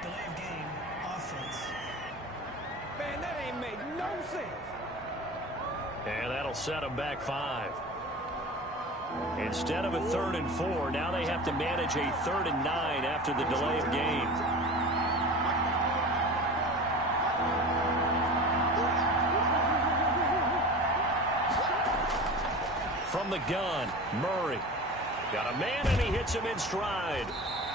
Delay of game, offense. Man, that ain't make no sense. And that'll set them back 5. Instead of a 3rd and 4, now they have to manage a 3rd and 9 after the delay of game. From the gun, Murray. Got a man and he hits him in stride.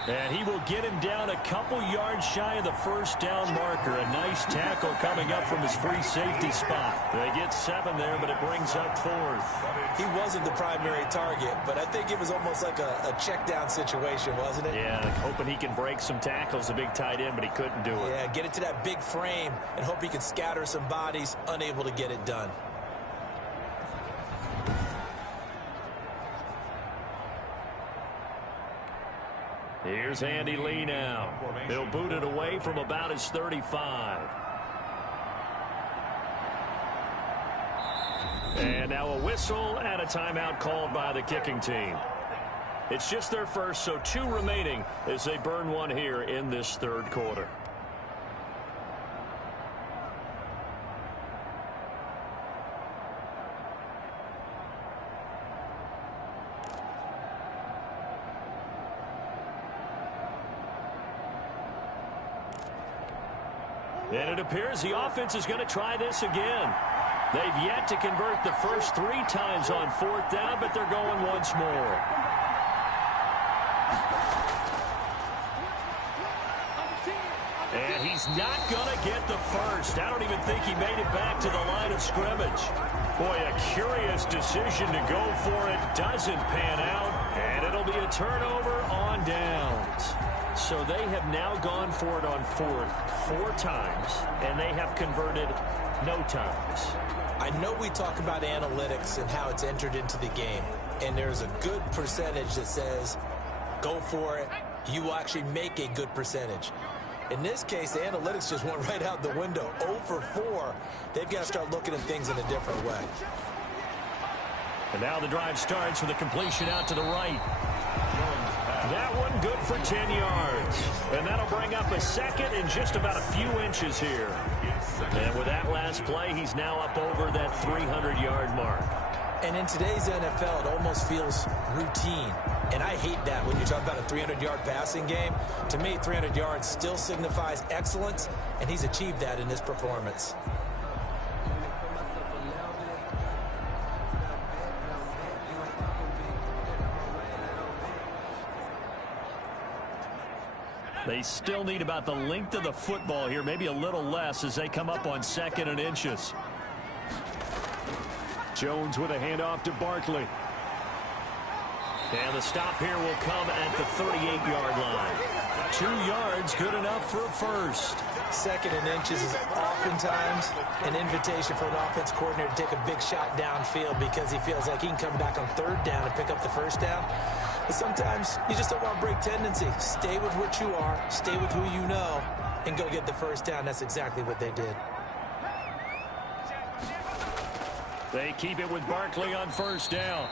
And he will get him down a couple yards shy of the first down marker. A nice tackle coming up from his free safety spot. They get 7 there, but it brings up 4th. He wasn't the primary target, but I think it was almost like a check down situation, wasn't it? Yeah, hoping he can break some tackles, a big tight end, but he couldn't do it. Yeah, get it to that big frame and hope he can scatter some bodies, unable to get it done. Here's Andy Lee now. He'll boot it away from about his 35. And now a whistle and a timeout called by the kicking team. It's just their first, so 2 remaining as they burn 1 here in this 3rd quarter. And it appears the offense is going to try this again. They've yet to convert the first 3 times on 4th down, but they're going once more. And he's not going to get the first. I don't even think he made it back to the line of scrimmage. Boy, a curious decision to go for it. Doesn't pan out, and it'll be a turnover on downs. So they have now gone for it on 4th 4 times, and they have converted no times. I know we talk about analytics and how it's entered into the game, and there's a good percentage that says, go for it, you will actually make a good percentage. In this case, the analytics just went right out the window. 0 for 4. They've got to start looking at things in a different way. And now the drive starts with a completion out to the right. That one good for 10 yards. And that'll bring up a second in just about a few inches here. And with that last play, he's now up over that 300-yard mark. And in today's NFL, it almost feels routine. And I hate that when you talk about a 300-yard passing game. To me, 300 yards still signifies excellence, and he's achieved that in this performance. They still need about the length of the football here, maybe a little less as they come up on 2nd and inches. Jones with a handoff to Barkley. And the stop here will come at the 38-yard line. 2 yards, good enough for a first. 2nd and inches is oftentimes an invitation for an offense coordinator to take a big shot downfield because he feels like he can come back on 3rd down and pick up the 1st down. But sometimes you just don't want to break tendency. Stay with what you are, stay with who you know, and go get the 1st down. That's exactly what they did. They keep it with Barkley on 1st down.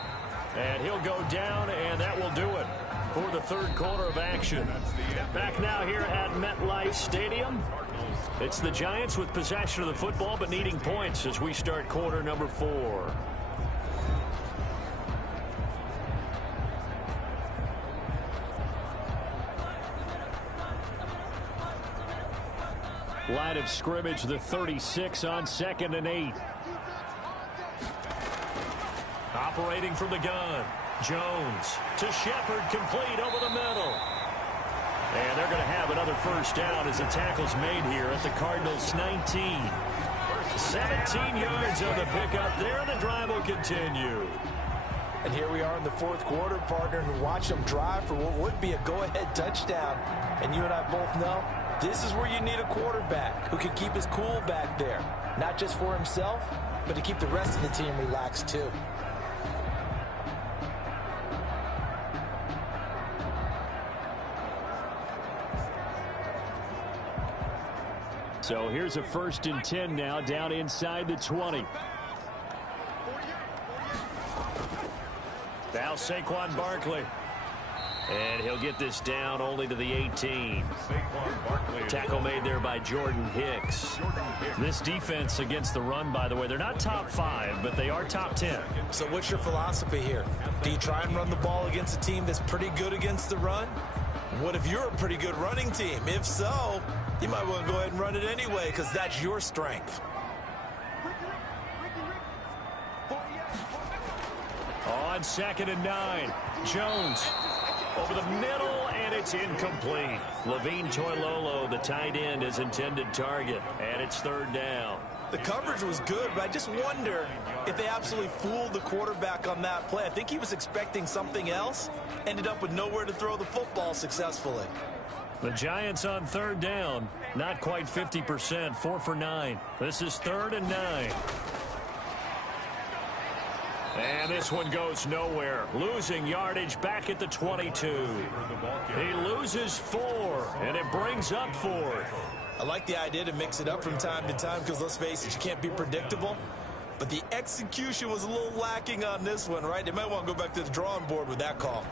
And he'll go down, and that will do it for the 3rd quarter of action. Back now here at MetLife Stadium. It's the Giants with possession of the football, but needing points as we start quarter number 4. Line of scrimmage, the 36 on 2nd and 8. Operating from the gun. Jones to Shepard, complete over the middle. And they're going to have another 1st down as the tackle's made here at the Cardinals' 19. 17 yards on the pickup there, and the drive will continue. And here we are in the 4th quarter, partner, and watch them drive for what would be a go-ahead touchdown. And you and I both know this is where you need a quarterback who can keep his cool back there. Not just for himself, but to keep the rest of the team relaxed too. So here's a 1st and 10 now, down inside the 20. Now Saquon Barkley. And he'll get this down only to the 18. Tackle made there by Jordan Hicks. This defense against the run, by the way, they're not top 5, but they are top 10. So what's your philosophy here? Do you try and run the ball against a team that's pretty good against the run? What if you're a pretty good running team? If so, you might want to go ahead and run it anyway because that's your strength. On 2nd and 9, Jones over the middle, and it's incomplete. Levine Toilolo, the tight end, is intended target, and it's 3rd down. The coverage was good, but I just wonder if they absolutely fooled the quarterback on that play. I think he was expecting something else, ended up with nowhere to throw the football successfully. The Giants on 3rd down, not quite 50%, 4 for 9. This is 3rd and 9. And this one goes nowhere. Losing yardage back at the 22. He loses 4, and it brings up 4th. I like the idea to mix it up from time to time because, let's face it, you can't be predictable. But the execution was a little lacking on this one, right? They might want to go back to the drawing board with that call.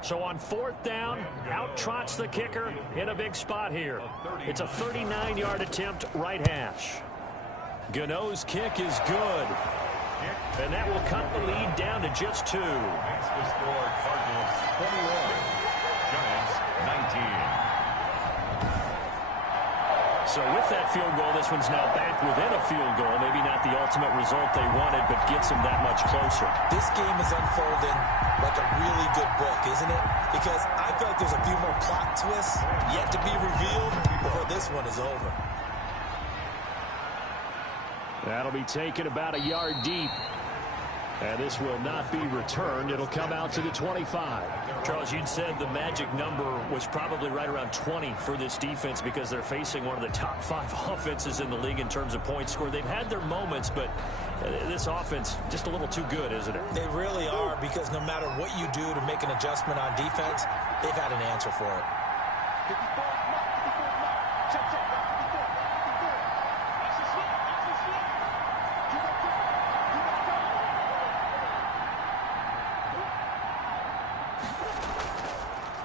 So on 4th down, out trots the kicker in a big spot here. It's a 39-yard attempt, right hash. Gano's kick is good. And that will cut the lead down to just 2. Makes the score Cardinals 21, Giants 19. So with that field goal, this one's now back within a field goal. Maybe not the ultimate result they wanted, but gets them that much closer. This game is unfolding like a really good book, isn't it? Because I feel like there's a few more plot twists yet to be revealed before this one is over. That'll be taken about a yard deep. And this will not be returned. It'll come out to the 25. Charles, you'd said the magic number was probably right around 20 for this defense because they're facing one of the top 5 offenses in the league in terms of points scored. They've had their moments, but this offense just a little too good, isn't it? They really are, because no matter what you do to make an adjustment on defense, they've had an answer for it.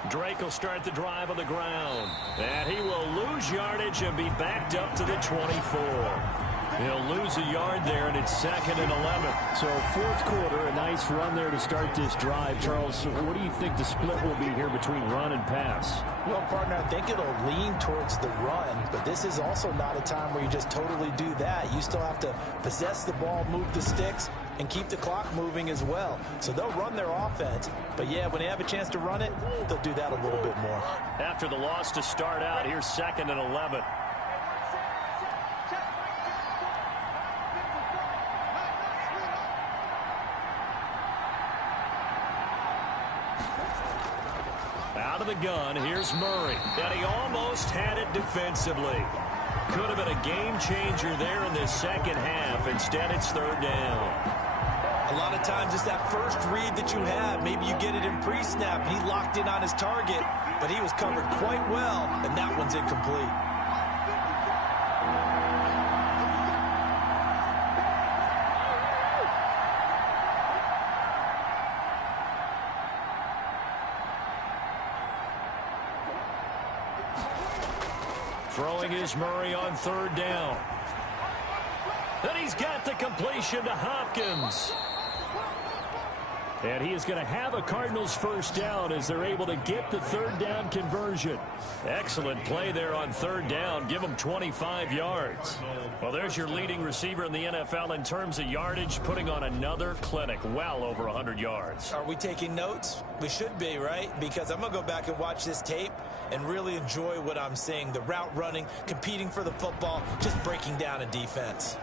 Drake will start the drive on the ground. And he will lose yardage and be backed up to the 24. He'll lose a yard there, and it's 2nd and 11. So 4th quarter, a nice run there to start this drive. Charles, what do you think the split will be here between run and pass? Well, partner, I think it'll lean towards the run, but this is also not a time where you just totally do that. You still have to possess the ball, move the sticks, and keep the clock moving as well. So they'll run their offense, but yeah, when they have a chance to run it, they'll do that a little bit more. After the loss to start out, here's 2nd and 11. Out of the gun, here's Murray. And he almost had it defensively. Could have been a game changer there in this second half. Instead, it's third down. A lot of times it's that first read that you have. Maybe you get it in pre-snap. He locked in on his target, but he was covered quite well, and that one's incomplete. Throwing is Murray on third down. Then he's got the completion to Hopkins. And he is going to have a Cardinals first down as they're able to get the third down conversion. Excellent play there on third down. Give him 25 yards. Well, there's your leading receiver in the NFL in terms of yardage, putting on another clinic, well over 100 yards. Are we taking notes? We should be, right? Because I'm going to go back and watch this tape and really enjoy what I'm seeing. The route running, competing for the football, just breaking down a defense.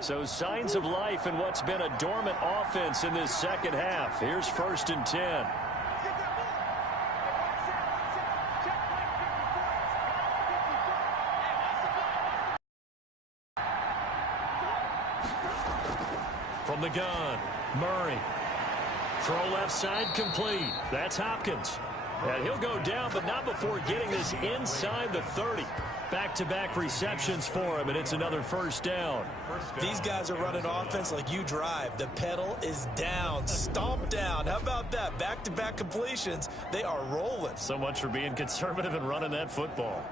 So signs of life in what's been a dormant offense in this second half. Here's 1st and 10. From the gun, Murray. Throw left side complete. That's Hopkins. And he'll go down, but not before getting this inside the 30. Back-to-back receptions for him, and it's another first down. These guys are running offense like you drive. The pedal is down, stomp down. How about that? Back-to-back completions. They are rolling. So much for being conservative and running that football.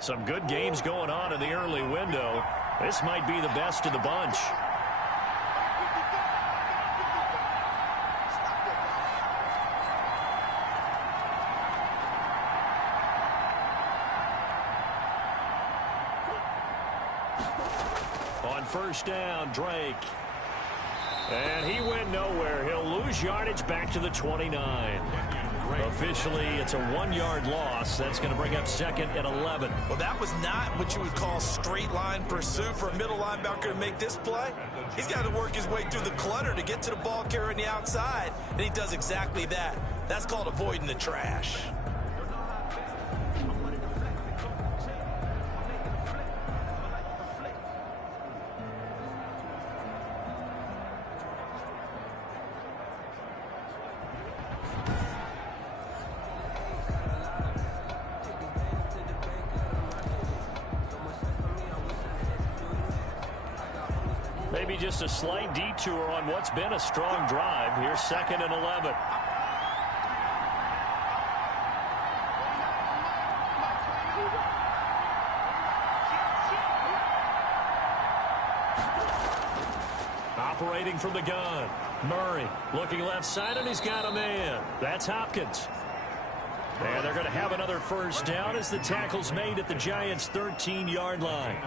Some good games going on in the early window. This might be the best of the bunch. On first down, Drake. And he went nowhere. He'll lose yardage back to the 29. Officially, it's a 1-yard loss. That's going to bring up 2nd and 11. Well, that was not what you would call straight line pursuit for a middle linebacker to make this play. He's got to work his way through the clutter to get to the ball carrier on the outside, and he does exactly that. That's called avoiding the trash. Maybe just a slight detour on what's been a strong drive. Here's 2nd and 11. Operating from the gun. Murray looking left side, and he's got a man. That's Hopkins. And they're going to have another first down as the tackle's made at the Giants' 13-yard line.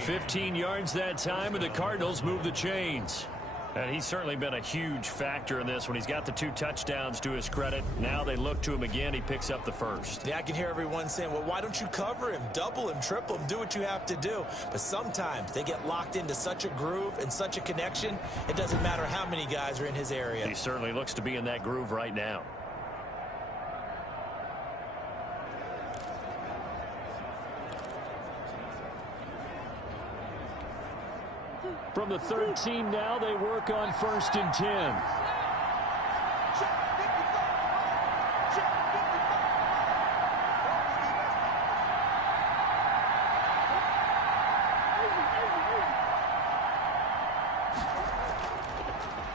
15 yards that time, and the Cardinals move the chains. And he's certainly been a huge factor in this when he's got the 2 touchdowns to his credit. Now they look to him again. He picks up the first. Yeah, I can hear everyone saying, well, why don't you cover him, double him, triple him, do what you have to do. But sometimes they get locked into such a groove and such a connection, it doesn't matter how many guys are in his area. He certainly looks to be in that groove right now. From the 13 now, they work on 1st and 10.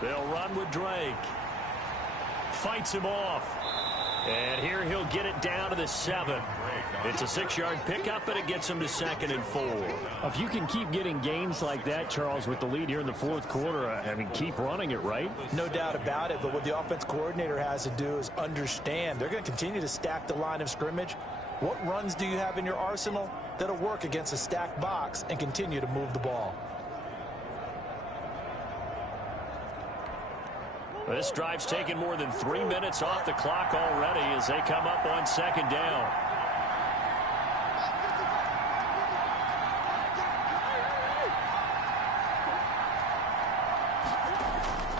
They'll run with Drake. Fights him off. And here he'll get it down to the 7. It's a 6-yard pickup, and it gets him to 2nd and 4. If you can keep getting gains like that, Charles, with the lead here in the 4th quarter, I mean, keep running it, right? No doubt about it, but what the offense coordinator has to do is understand they're going to continue to stack the line of scrimmage. What runs do you have in your arsenal that'll work against a stacked box and continue to move the ball? This drive's taken more than 3 minutes off the clock already as they come up on second down.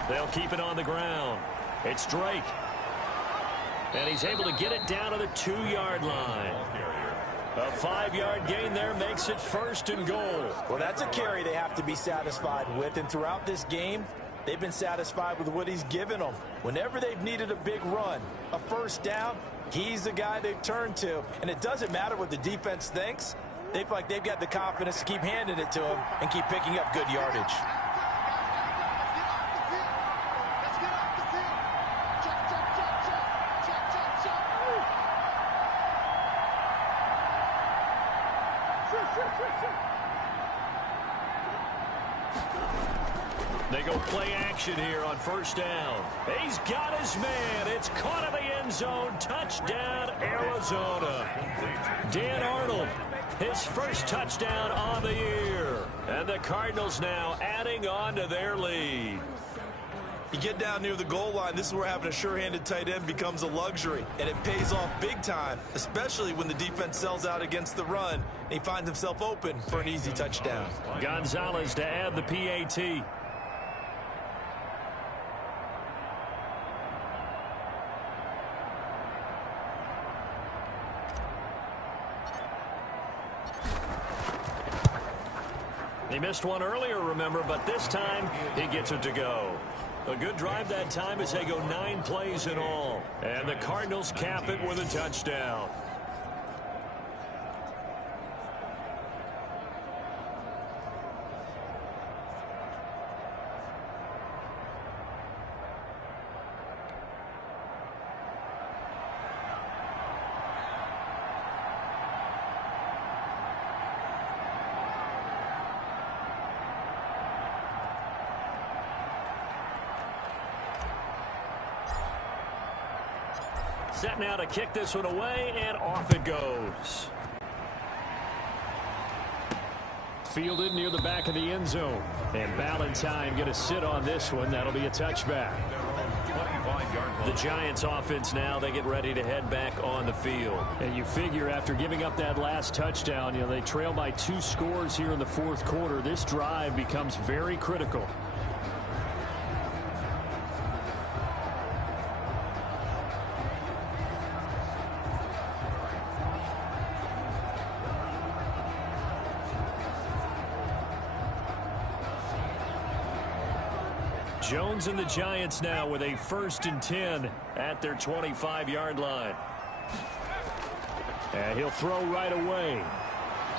They'll keep it on the ground. It's Drake. And he's able to get it down to the 2-yard line. A 5-yard gain there makes it 1st and goal. Well, that's a carry they have to be satisfied with. And throughout this game, they've been satisfied with what he's given them. Whenever they've needed a big run, a 1st down, he's the guy they've turned to. And it doesn't matter what the defense thinks. They feel like they've got the confidence to keep handing it to him and keep picking up good yardage. They go play action here on 1st down. He's got his man. It's caught in the end zone. Touchdown, Arizona. Dan Arnold, his 1st touchdown on the year. And the Cardinals now adding on to their lead. You get down near the goal line, this is where having a sure-handed tight end becomes a luxury. And it pays off big time, especially when the defense sells out against the run. And he finds himself open for an easy touchdown. Gonzalez to add the PAT. He missed one earlier, remember, but this time he gets it to go. A good drive that time as they go 9 plays in all. And the Cardinals cap it with a touchdown. Set now to kick this one away, and off it goes. Fielded near the back of the end zone. And Valentine going to sit on this one. That'll be a touchback. The Giants offense now, they get ready to head back on the field. And you figure after giving up that last touchdown, they trail by 2 scores here in the 4th quarter. This drive becomes very critical. Jones and the Giants now with a 1st and 10 at their 25-yard line. And he'll throw right away.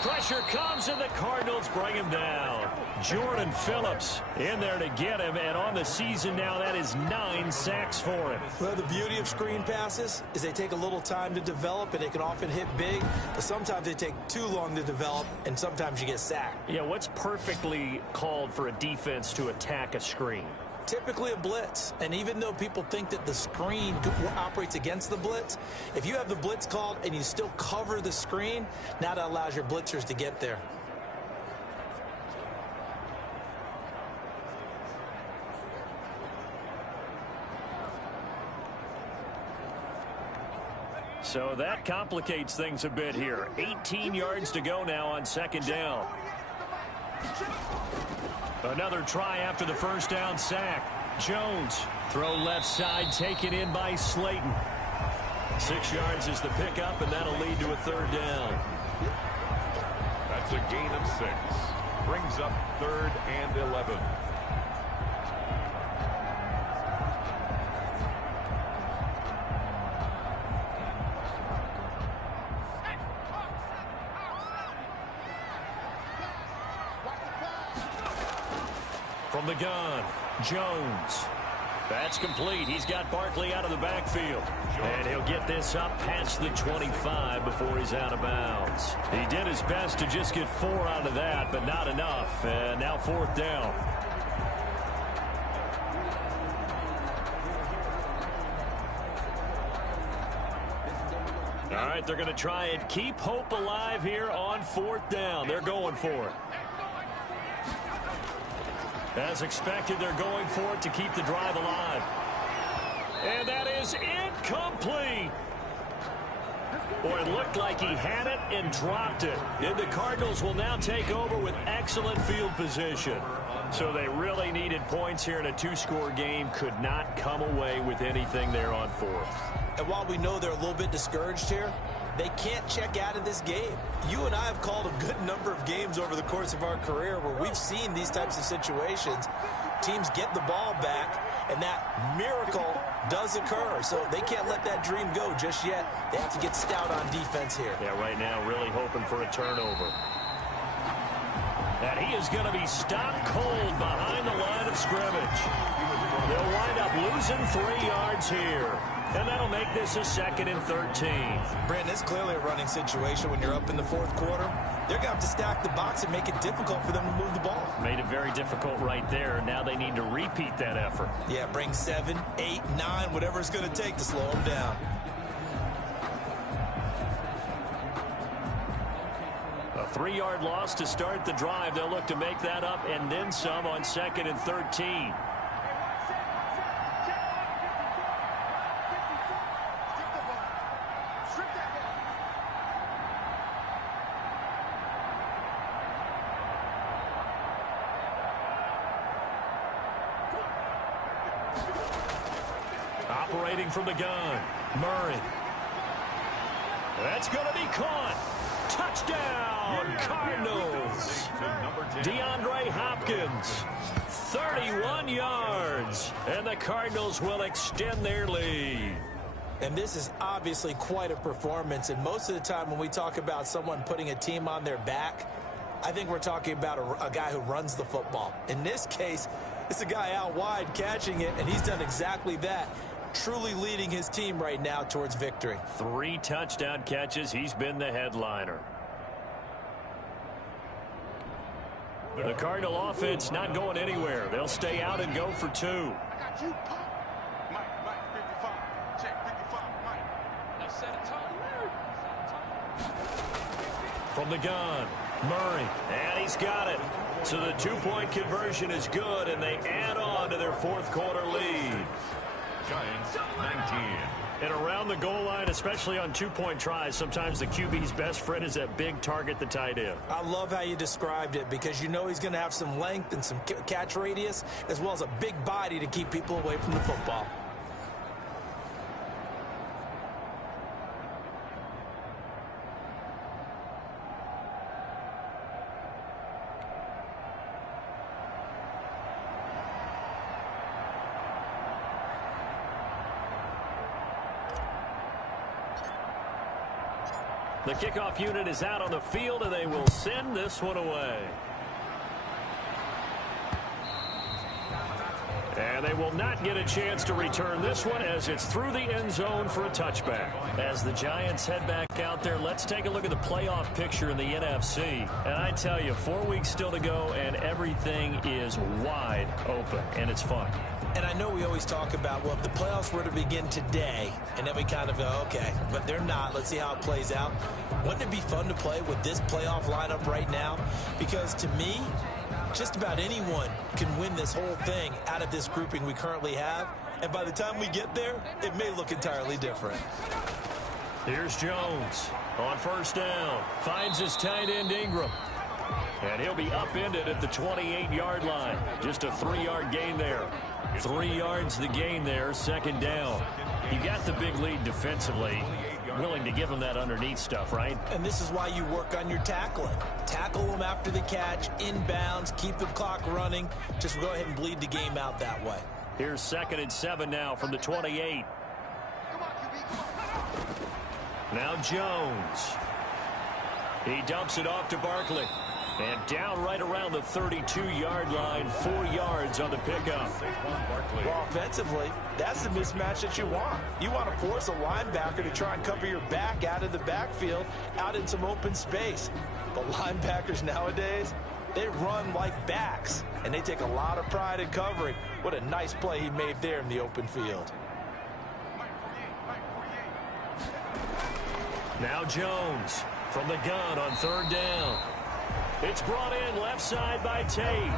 Pressure comes, and the Cardinals bring him down. Jordan Phillips in there to get him, and on the season now, that is 9 sacks for him. Well, the beauty of screen passes is they take a little time to develop, and they can often hit big, but sometimes they take too long to develop, and sometimes you get sacked. Yeah, what's perfectly called for a defense to attack a screen? Typically a blitz, and even though people think that the screen operates against the blitz, if you have the blitz called and you still cover the screen, now that allows your blitzers to get there. So that complicates things a bit here. 18 yards to go now on 2nd down. Another try after the 1st down sack. Jones, throw left side, taken in by Slayton. 6 yards is the pickup, and that'll lead to a 3rd down. That's a gain of 6. Brings up 3rd and 11. From the gun, Jones. That's complete. He's got Barkley out of the backfield. And he'll get this up past the 25 before he's out of bounds. He did his best to just get 4 out of that, but not enough. And now 4th down. All right, they're going to try and keep hope alive here on 4th down. They're going for it. As expected, they're going for it to keep the drive alive. And that is incomplete. Boy, it looked like he had it and dropped it. And the Cardinals will now take over with excellent field position. So they really needed points here in a two-score game. Could not come away with anything there on fourth. And while we know they're a little bit discouraged here, they can't check out of this game. You and I have called a good number of games over the course of our career where we've seen these types of situations. Teams get the ball back, and that miracle does occur. So they can't let that dream go just yet. They have to get stout on defense here. Yeah, right now really hoping for a turnover. And he is going to be stopped cold behind the line of scrimmage. They'll wind up losing 3 yards here. And that'll make this a 2nd and 13. Brandon, it's clearly a running situation when you're up in the fourth quarter. They're going to have to stack the box and make it difficult for them to move the ball. Made it very difficult right there. Now they need to repeat that effort. Yeah, bring 7, 8, 9, whatever it's going to take to slow them down. A 3-yard loss to start the drive. They'll look to make that up and then some on 2nd and 13. Operating from the gun, Murray. That's going to be caught. Touchdown, Cardinals. DeAndre Hopkins, 31 yards. And the Cardinals will extend their lead. And this is obviously quite a performance. And most of the time when we talk about someone putting a team on their back, I think we're talking about a guy who runs the football. In this case, it's a guy out wide catching it, and he's done exactly that. Truly leading his team right now towards victory. 3 touchdown catches. He's been the headliner. The Cardinal offense not going anywhere. They'll stay out and go for 2. From the gun, Murray, and he's got it. So the 2-point conversion is good, and they add on to their fourth quarter lead. Giants 19. And around the goal line, especially on 2-point tries, sometimes the QB's best friend is that big target, the tight end. I love how you described it because you know he's going to have some length and some catch radius as well as a big body to keep people away from the football. The kickoff unit is out on the field, and they will send this one away. And they will not get a chance to return this one as it's through the end zone for a touchback. As the Giants head back out there, let's take a look at the playoff picture in the NFC. And I tell you, 4 weeks still to go, and everything is wide open, and it's fun. And I know we always talk about, well, if the playoffs were to begin today, and then we kind of go, okay, but they're not. Let's see how it plays out. Wouldn't it be fun to play with this playoff lineup right now? Because to me, just about anyone can win this whole thing out of this grouping we currently have. And by the time we get there, it may look entirely different. Here's Jones on first down. Finds his tight end Ingram. And he'll be upended at the 28-yard line. Just a 3-yard gain there. 3 yards the gain there, 2nd down. You got the big lead defensively. Willing to give him that underneath stuff, right? And this is why you work on your tackling. Tackle them after the catch, inbounds, keep the clock running. Just go ahead and bleed the game out that way. Here's 2nd and 7 now from the 28. Now Jones. He dumps it off to Barkley. And down right around the 32-yard line, 4 yards on the pickup. Well, offensively, that's the mismatch that you want. You want to force a linebacker to try and cover your back out of the backfield, out in some open space. The linebackers nowadays, they run like backs, and they take a lot of pride in covering. What a nice play he made there in the open field. Now Jones from the gun on 3rd down. It's brought in left side by Tate.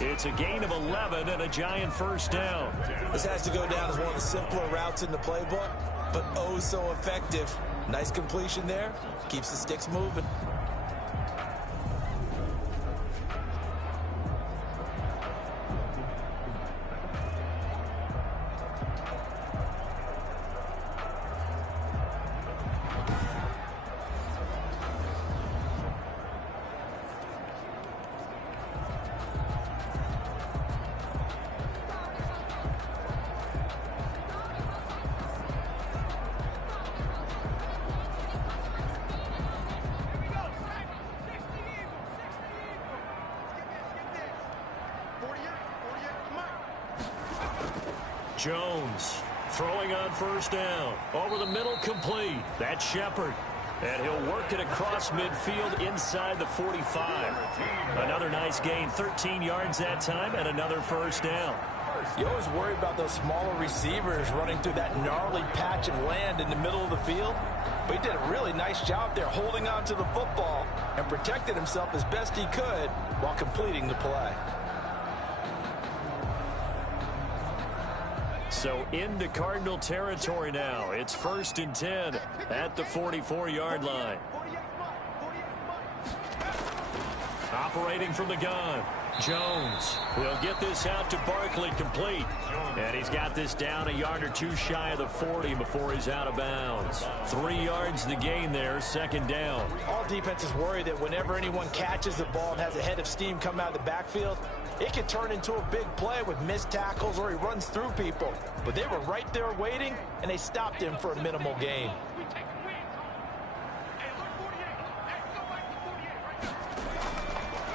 It's a gain of 11 and a Giant first down. This has to go down as one of the simpler routes in the playbook, but oh so effective. Nice completion there. Keeps the sticks moving. Jones throwing on first down. Over the middle, complete. That's Shepard. And he'll work it across midfield inside the 45. Another nice gain, 13 yards that time, and another first down. You always worry about those smaller receivers running through that gnarly patch of land in the middle of the field. But he did a really nice job there holding on to the football and protected himself as best he could while completing the play. So into Cardinal territory now. It's 1st and 10 at the 44-yard line. Operating from the gun. Jones will get this out to Barkley, complete. And he's got this down a yard or two shy of the 40 before he's out of bounds. 3 yards the gain there, 2nd down. All defenses worry that whenever anyone catches the ball and has a head of steam come out of the backfield, it can turn into a big play with missed tackles or he runs through people. But they were right there waiting, and they stopped him for a minimal gain.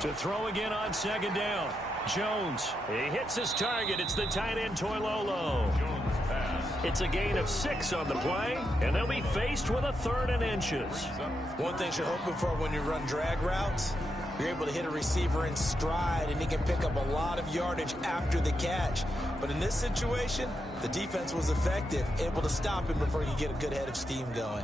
To throw again on 2nd down. Jones, he hits his target. It's the tight end, Toilolo. It's a gain of 6 on the play, and they'll be faced with a 3rd and inches. One thing you're hoping for when you run drag routes, you're able to hit a receiver in stride, and he can pick up a lot of yardage after the catch. But in this situation, the defense was effective, able to stop him before he could get a good head of steam going.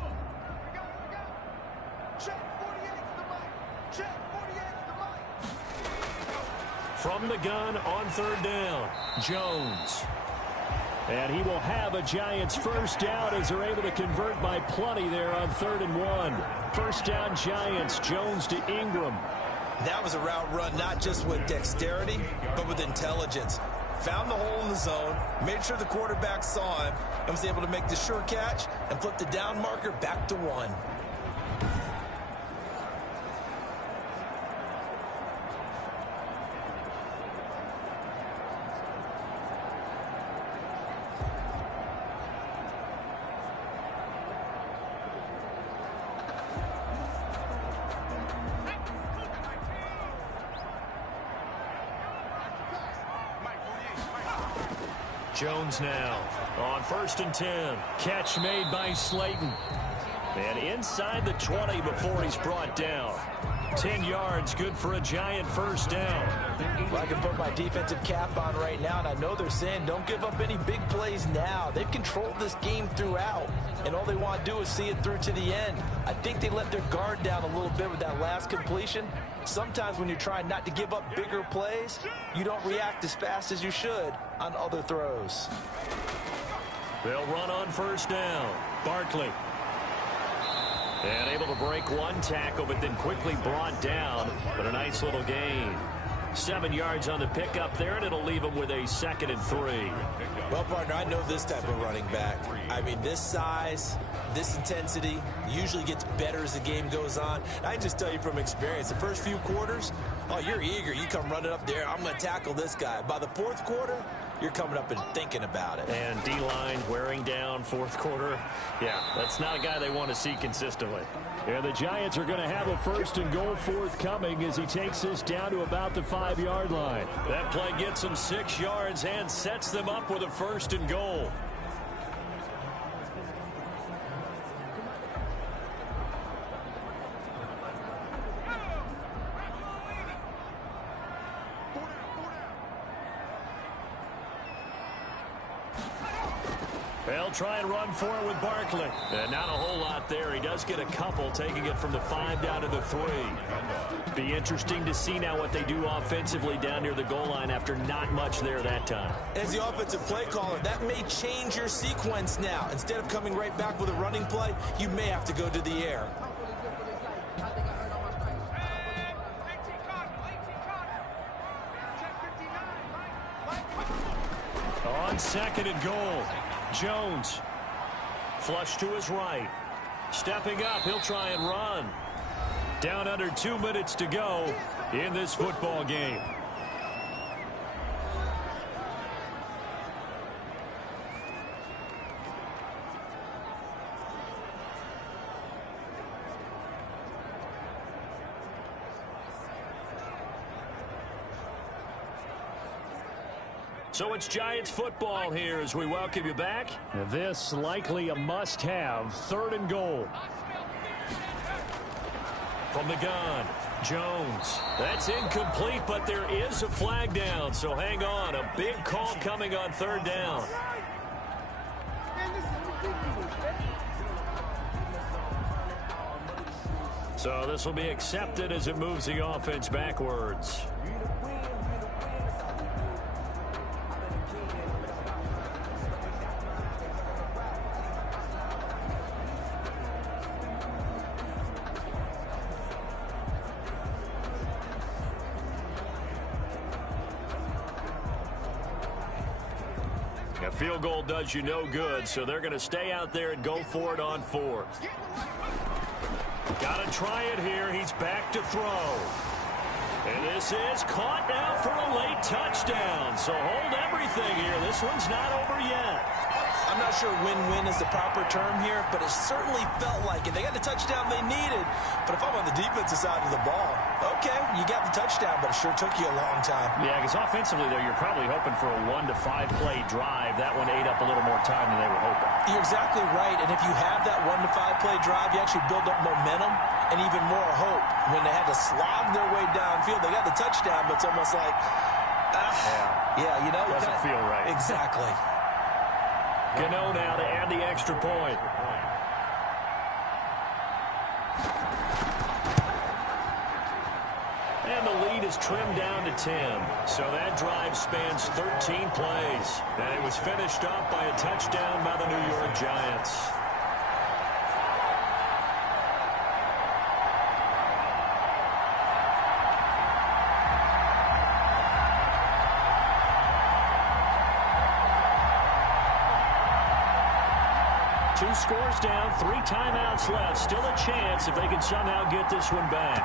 From the gun on 3rd down, Jones. And he will have a Giants first down as they're able to convert by plenty there on 3rd and 1. First down, Giants. Jones to Ingram. That was a route run not just with dexterity, but with intelligence. Found the hole in the zone, made sure the quarterback saw him, and was able to make the sure catch and flip the down marker back to 1. Jones now on 1st and 10. Catch made by Slayton. And inside the 20 before he's brought down. 10 yards, good for a Giant first down. Well, I can put my defensive cap on right now, and I know they're saying don't give up any big plays now. They've controlled this game throughout, and all they want to do is see it through to the end. I think they let their guard down a little bit with that last completion. Sometimes when you're trying not to give up bigger plays, you don't react as fast as you should on other throws. They'll run on first down. Barkley. And able to break one tackle, but then quickly brought down. But a nice little gain. 7 yards on the pickup there, and it'll leave him with a 2nd and 3. Well, partner, I know this type of running back. I mean, this size, this intensity usually gets better as the game goes on. I can just tell you from experience, the first few quarters, oh, you're eager. You come running up there, I'm going to tackle this guy. By the 4th quarter, you're coming up and thinking about it. And D-line wearing down 4th quarter. Yeah, that's not a guy they want to see consistently. And the Giants are going to have a 1st and goal forthcoming as he takes this down to about the 5-yard line. That play gets him 6 yards and sets them up with a 1st and goal. They'll try and run for it with Barkley. Not a whole lot there. He does get a couple, taking it from the 5 down to the 3. Be interesting to see now what they do offensively down near the goal line after not much there that time. As the offensive play caller, that may change your sequence now. Instead of coming right back with a running play, you may have to go to the air. On 2nd and goal, Jones. Flush to his right. Stepping up, he'll try and run. Down under 2 minutes to go in this football game. So it's Giants football here as we welcome you back. This likely a must-have. 3rd and goal. From the gun, Jones. That's incomplete, but there is a flag down, so hang on. A big call coming on 3rd down. So this will be accepted as it moves the offense backwards. A field goal does you no good, so they're going to stay out there and go for it on 4th. Got to try it here. He's back to throw. And this is caught now for a late touchdown. So hold everything here. This one's not over yet. I'm not sure win-win is the proper term here, but it certainly felt like it. They got the touchdown they needed, but if I'm on the defensive side of the ball, okay, you got the touchdown, but it sure took you a long time. Yeah, because offensively, though, you're probably hoping for a 1 to 5 play drive. That one ate up a little more time than they were hoping. You're exactly right, and if you have that 1 to 5 play drive, you actually build up momentum and even more hope. When they had to slog their way downfield, they got the touchdown, but it's almost like, yeah, you know. Doesn't feel right. Exactly. Gano now to add the extra point. And the lead is trimmed down to 10. So that drive spans 13 plays. And it was finished off by a touchdown by the New York Giants. Two scores down, 3 timeouts left. Still a chance if they can somehow get this one back.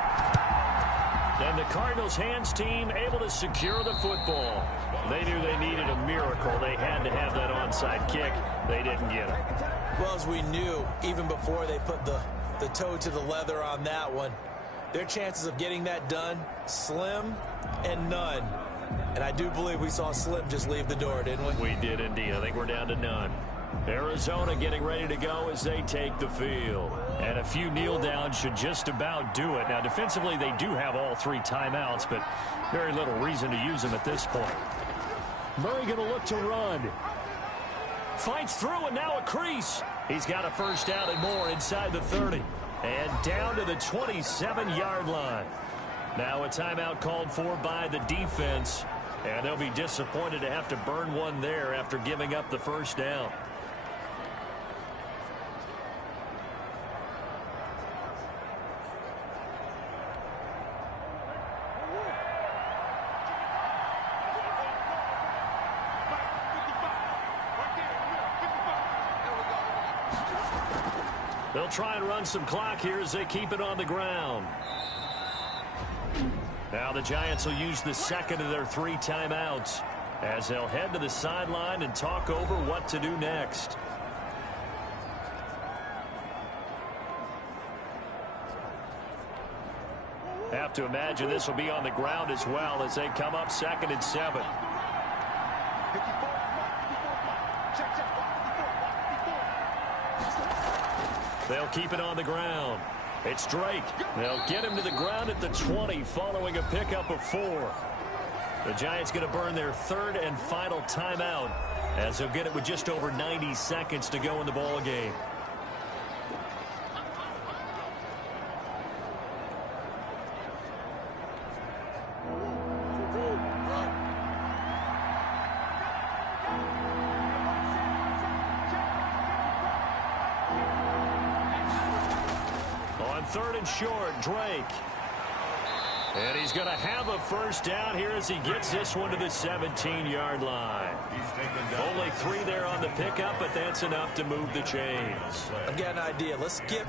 And the Cardinals hands team able to secure the football. They knew they needed a miracle. They had to have that onside kick. They didn't get it. Well, as we knew, even before they put the toe to the leather on that one, their chances of getting that done, slim and none. And I do believe we saw Slim just leave the door, didn't we? We did indeed. I think we're down to none. Arizona getting ready to go as they take the field. And a few kneel downs should just about do it. Now, defensively, they do have all 3 timeouts, but very little reason to use them at this point. Murray going to look to run. Fights through, and now a crease. He's got a first down and more inside the 30. And down to the 27-yard line. Now a timeout called for by the defense. And they'll be disappointed to have to burn one there after giving up the first down. They'll try and run some clock here as they keep it on the ground. Now the Giants will use the second of their 3 timeouts as they'll head to the sideline and talk over what to do next. Have to imagine this will be on the ground as well as they come up 2nd and 7. They'll keep it on the ground. It's Drake. They'll get him to the ground at the 20 following a pickup of 4. The Giants going to burn their 3rd and final timeout as he'll get it with just over 90 seconds to go in the ball game. On 3rd and short, Drake. And he's going to have a first down here as he gets this one to the 17-yard line. Only 3 there on the pickup, but that's enough to move the chains. I've got an idea. Let's skip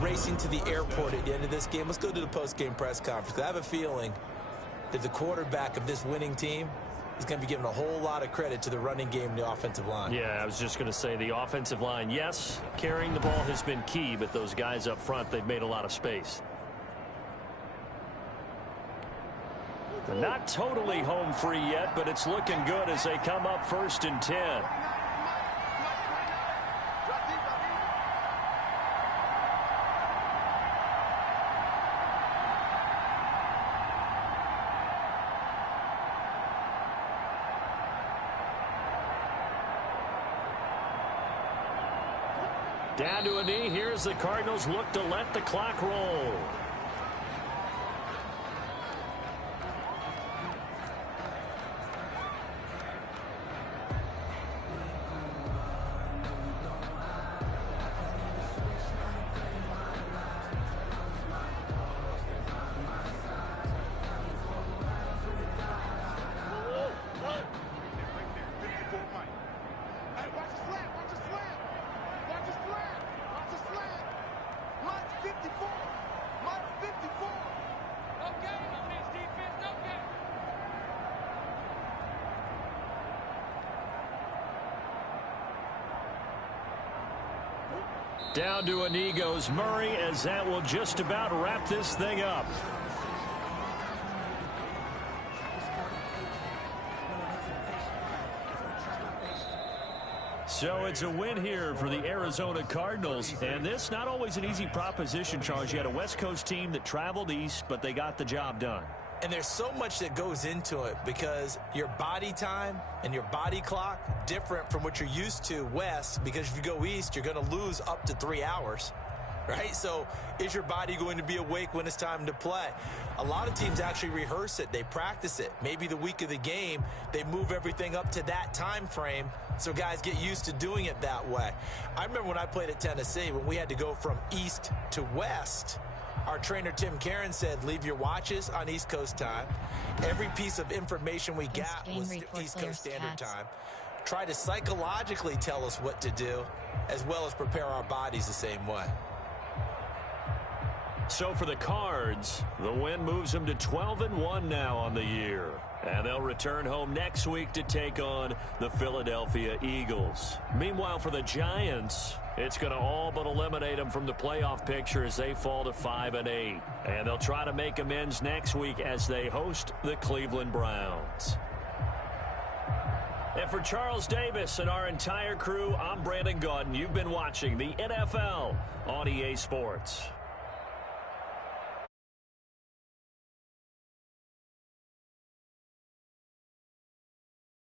racing to the airport at the end of this game. Let's go to the post-game press conference. I have a feeling that the quarterback of this winning team is going to be giving a whole lot of credit to the running game and the offensive line. Yeah, I was just going to say the offensive line, yes, carrying the ball has been key, but those guys up front, they've made a lot of space. They're not totally home free yet, but it's looking good as they come up 1st and 10. Down to a knee. Here's the Cardinals look to let the clock roll. Down to a knee goes Murray, as that will just about wrap this thing up. So it's a win here for the Arizona Cardinals, and this not always an easy proposition, Charles. You had a West Coast team that traveled east, but they got the job done. And there's so much that goes into it because your body time and your body clock different from what you're used to west, because if you go east, you're going to lose up to 3 hours, right? So is your body going to be awake when it's time to play? A lot of teams actually rehearse it. They practice it. Maybe the week of the game, they move everything up to that time frame so guys get used to doing it that way. I remember when I played at Tennessee, when we had to go from east to west, our trainer, Tim Karen, said, leave your watches on East Coast time. Every piece of information we got was East Coast Standard Time. Try to psychologically tell us what to do, as well as prepare our bodies the same way. So for the Cards, the win moves them to 12-1 now on the year. And they'll return home next week to take on the Philadelphia Eagles. Meanwhile, for the Giants, it's going to all but eliminate them from the playoff picture as they fall to 5-8. And they'll try to make amends next week as they host the Cleveland Browns. And for Charles Davis and our entire crew, I'm Brandon Gaudin. You've been watching the NFL on EA Sports.